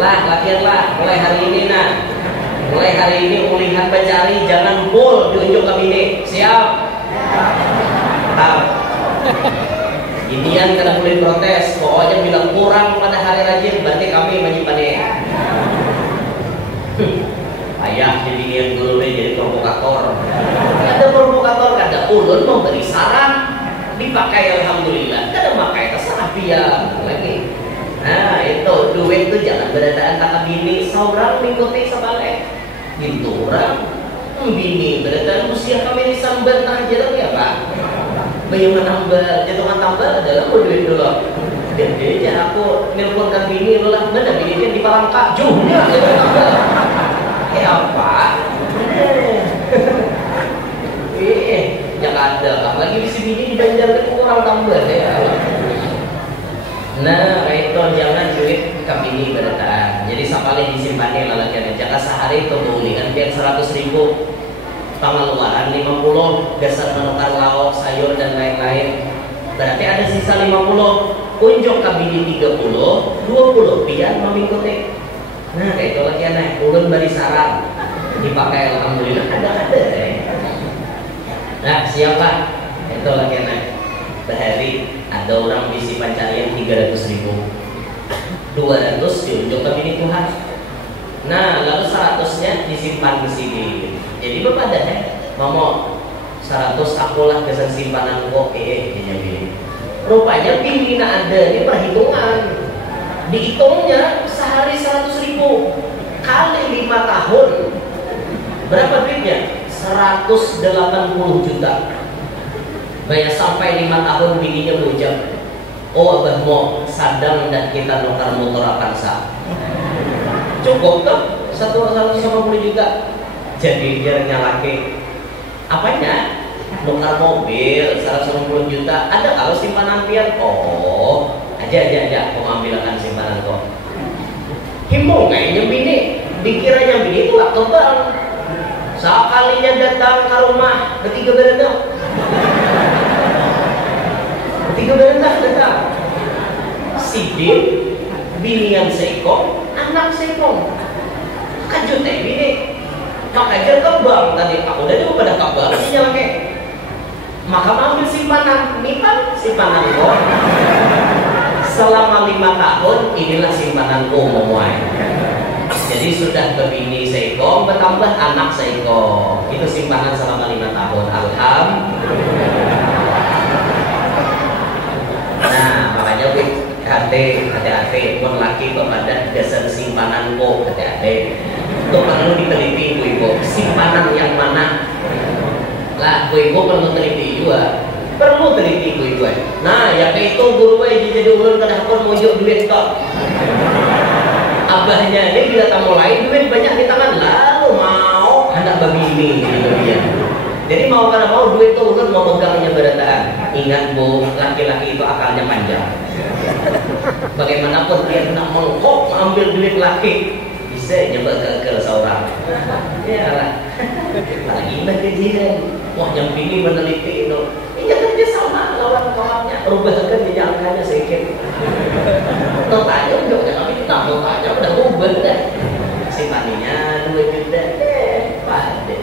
Lah, latihan lah mulai hari ini nah. Mulai hari ini ulihan pencari jangan full diunjuk ke bini. Siap? Tahu. Inian kena boleh protes. Pokoknya bilang kurang pada hari rajin berarti kami menyimpannya. Ayah jadi yang dulu jadi provokator. Ada provokator, ada ulun memberi saran dipakai alhamdulillah. Kada pakai terserah dia lagi. Nah itu duit itu jangan berdasarkan tak bini. Seorang mengikuti sebalik. Gitu orang bini berdasarkan usia kami disambar tak jalan ya pak. Bayi menambal, jatuhan tambal adalah mau duit dulu. Jadi aku nelponkan bini dulu lah. Mana bini kan di Palangka jumnya jatuh tambal. Apa? Jangan ada. Apalagi di sini di Banjar itu kurang tambal ya. Nah, itu jangan duit kabini berataan. Jadi sapalih disimpannya lalakian. Jika sehari itu beulingan biar 100.000, pengeluaran 50, dasar menukar lauk, sayur dan lain-lain. Berarti ada sisa 50. Unjuk kabini 30, 20 pian memikuti. Nah, itu lagi naik. Ulun beri saran dipakai alhamdulillah ada. Nah, siapa? Itu lagi naik. Sehari ada orang bisi pencarian 300.000, 200 diunjuk ke bini Tuhan. Nah lalu 100-nya disimpan di sini. Jadi bapak dah mau 100 akulah kesan simpanan kok bini. Rupanya bini ada ini perhitungan. Dihitungnya sehari 100.000 kali 5 tahun. Berapa duitnya? 180 juta. Bayar sampai 5 tahun bininya bujang. Oh abah mau sadang dan kita nukar motor Avanza. Cukup tuh 150 juta. Jadi jarangnya laki. Apanya? Nukar mobil 150 juta. Ada kalau simpanan pian? Oh aja pengambilan simpanan kok. Himbau kayaknya bini. Dikiranya bini itu waktu bang. Sekalinya datang ke rumah ketiga berenang. Tiga datang sidin binian seiko anak seiko kajut bini makanya kebang tadi aku udah coba pada kebang sih pakai maka ambil simpanan nipan simpanan kok selama 5 tahun inilah simpanan umum jadi sudah ke bini seiko bertambah anak seiko itu simpanan selama 5 tahun alhamdulillah. Nah makanya hati-hati pun laki kepada dasar simpanan kok hati-hati itu perlu diteliti ibu simpanan yang mana lah ibu perlu teliti juga perlu teliti ibu nah ya kayak itu guru jadi ulun kadang-kadang mojok duit kok abahnya ini bila tak mulai duit banyak di tangan lalu mau anak babi ini gitu dia. Jadi mau karena mau duit tuh ulun mau megangnya berataan. Ingat bu, laki-laki itu akalnya panjang. Bagaimanapun dia nak mengkok ambil duit laki bisa nyoba ke seorang. Ya lah. Lagi berkejadian. Wah yang ini meneliti itu. Ini kerja sama lawan kawannya. Rubahkan dia angkanya sedikit. Tanya udah kami tak mau tanya udah rubah dah. Si maninya 2 juta pada.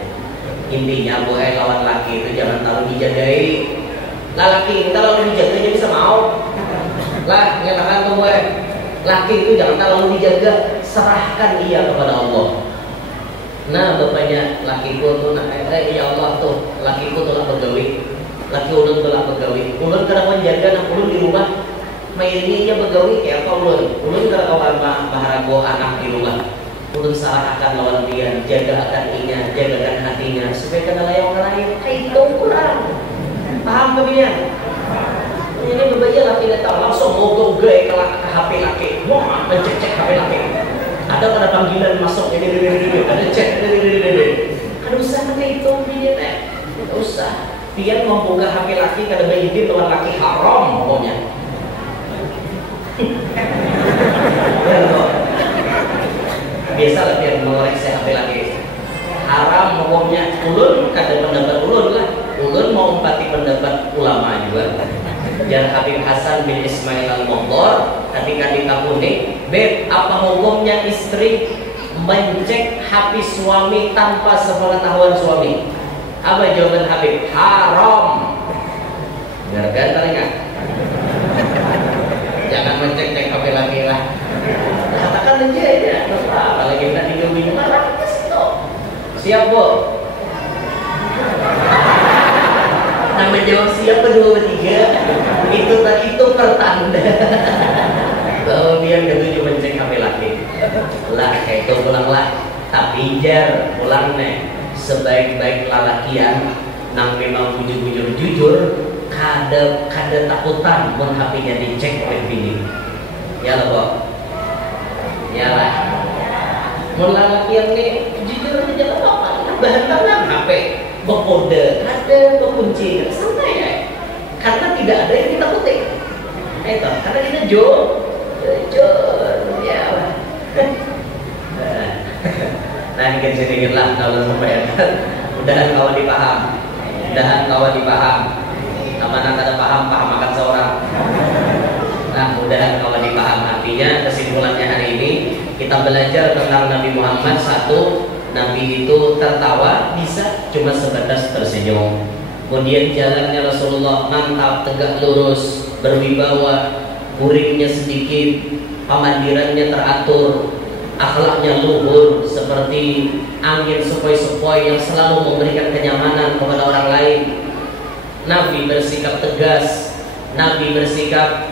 Ini intinya gue lawan laki itu jangan terlalu dijagai. Laki kita kalau dijaga dia bisa mau. Lah nyatakan tuh gue, laki itu jangan terlalu dijaga, serahkan ia kepada Allah. Nah bapaknya lakiku tuh, ya Allah tuh, lakiku tuh lah begawi, laki ulun tuh lah begawi, ulun kadang menjaga anak ulun di rumah. Mainnya aja begawi kayak apa ulun kada kawan baharago anak di rumah. Ulun sarahkan lawan dia, jagakan inya, jagakan hatinya supaya kada layang lain. Itu kurang. Paham kemudian? Ini berbeda laki datang langsung moga-moga ke HP laki. Wah, mencek HP laki. Ada pada panggilan masuk ini ada cek kada usah pakai itu dia teh. Kada usah. Dia membuka HP laki kada berizin lawan laki haram pokoknya. Biasa lah dia mengoreksi HP lagi haram hukumnya. Ulun kada pendapat ulun lah, ulun mau empati pendapat ulama juga. Jar Habib Hasan bin Ismail Al-Mukhtar ketika ditakuni, "Beb, apa hukumnya istri mencek HP suami tanpa sepengetahuan suami?" Apa jawaban Habib? Haram. Gara-gara telinga. Jangan mencek-cek HP lagi lah. Katakan aja ya. Apalagi kita tinggal minum marah itu. Siap bu? Nama jawab siap kedua ketiga. Itu pertanda bahwa dia ketujuh mencek HP lagi. Lah itu pulanglah. Tapi jar pulang nih sebaik-baik lalakian nang memang bujur-bujur jujur. Kada takutan mun HP-nya dicek oleh bini. Ya lah, Pak. Ya lah. Mun laki yang ni jujur aja jangan apa-apa. Bahan tangan HP, berkode, ada berkunci, santai ya. Karena tidak ada yang kita kutip. Itu, karena kita jujur, ya lah. Nah, ini sedikitlah kalau sampai mudahan kawan dipaham. Mana kada paham akan seorang. Nah, mudahan kalau dipaham artinya. Kesimpulannya hari ini kita belajar tentang Nabi Muhammad. Satu, Nabi itu tertawa bisa cuma sebatas tersenyum. Kemudian jalannya Rasulullah mantap, tegak lurus, berwibawa, buringnya sedikit, pamandirannya teratur, akhlaknya luhur seperti angin sepoi-sepoi yang selalu memberikan kenyamanan kepada orang lain. Nabi bersikap tegas, Nabi bersikap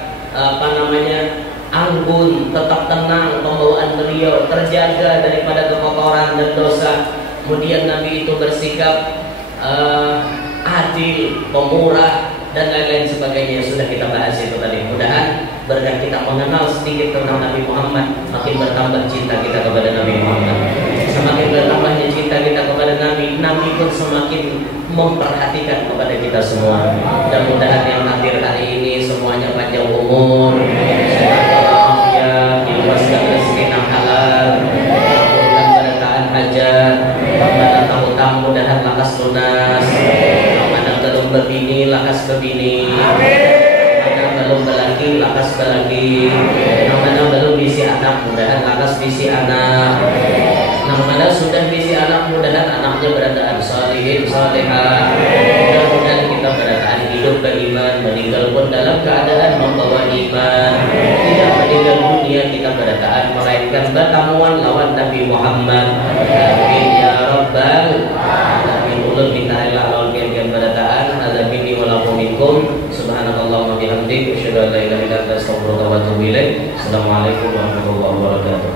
anggun, tetap tenang, pembawaan beliau terjaga daripada kekotoran dan dosa. Kemudian Nabi itu bersikap adil, pemurah dan lain-lain sebagainya. Sudah kita bahas itu tadi. Mudahan berkah kita mengenal sedikit tentang Nabi Muhammad, makin bertambah cinta kita kepada Nabi Muhammad. Semakin bertambahnya cinta kita kepada Nabi pun semakin memperhatikan kepada kita semua. Mudah-mudahan yang hadir hari ini semuanya panjang umur, sehat walafiat, diluaskan rezeki yang halal, mengabulkan berkahan hajat, mana tamu-tamu mudahan lakas lunas, mana belum berbini lakas berbini, mana belum belaki lakas belaki, mana belum bisi anak mudahan lakas bisi anak. Mana sudah bisi anak mudahan anaknya berataan salihin salihah. Mudah-mudahan kita berataan hidup beriman, meninggal pun dalam keadaan membawa iman. Tidak meninggal dunia kita berataan melainkan bertamuan lawan Nabi Muhammad. Amin ya rabbal alamin. Ulun mintahilah lawan pian-pian berataan. Ada minni wa lakum minkum. Subhanallah wa bihamdik. Asyhadu an la ilaha illa anta astaghfiruka wa atubu ilaik. Assalamualaikum warahmatullahi wabarakatuh.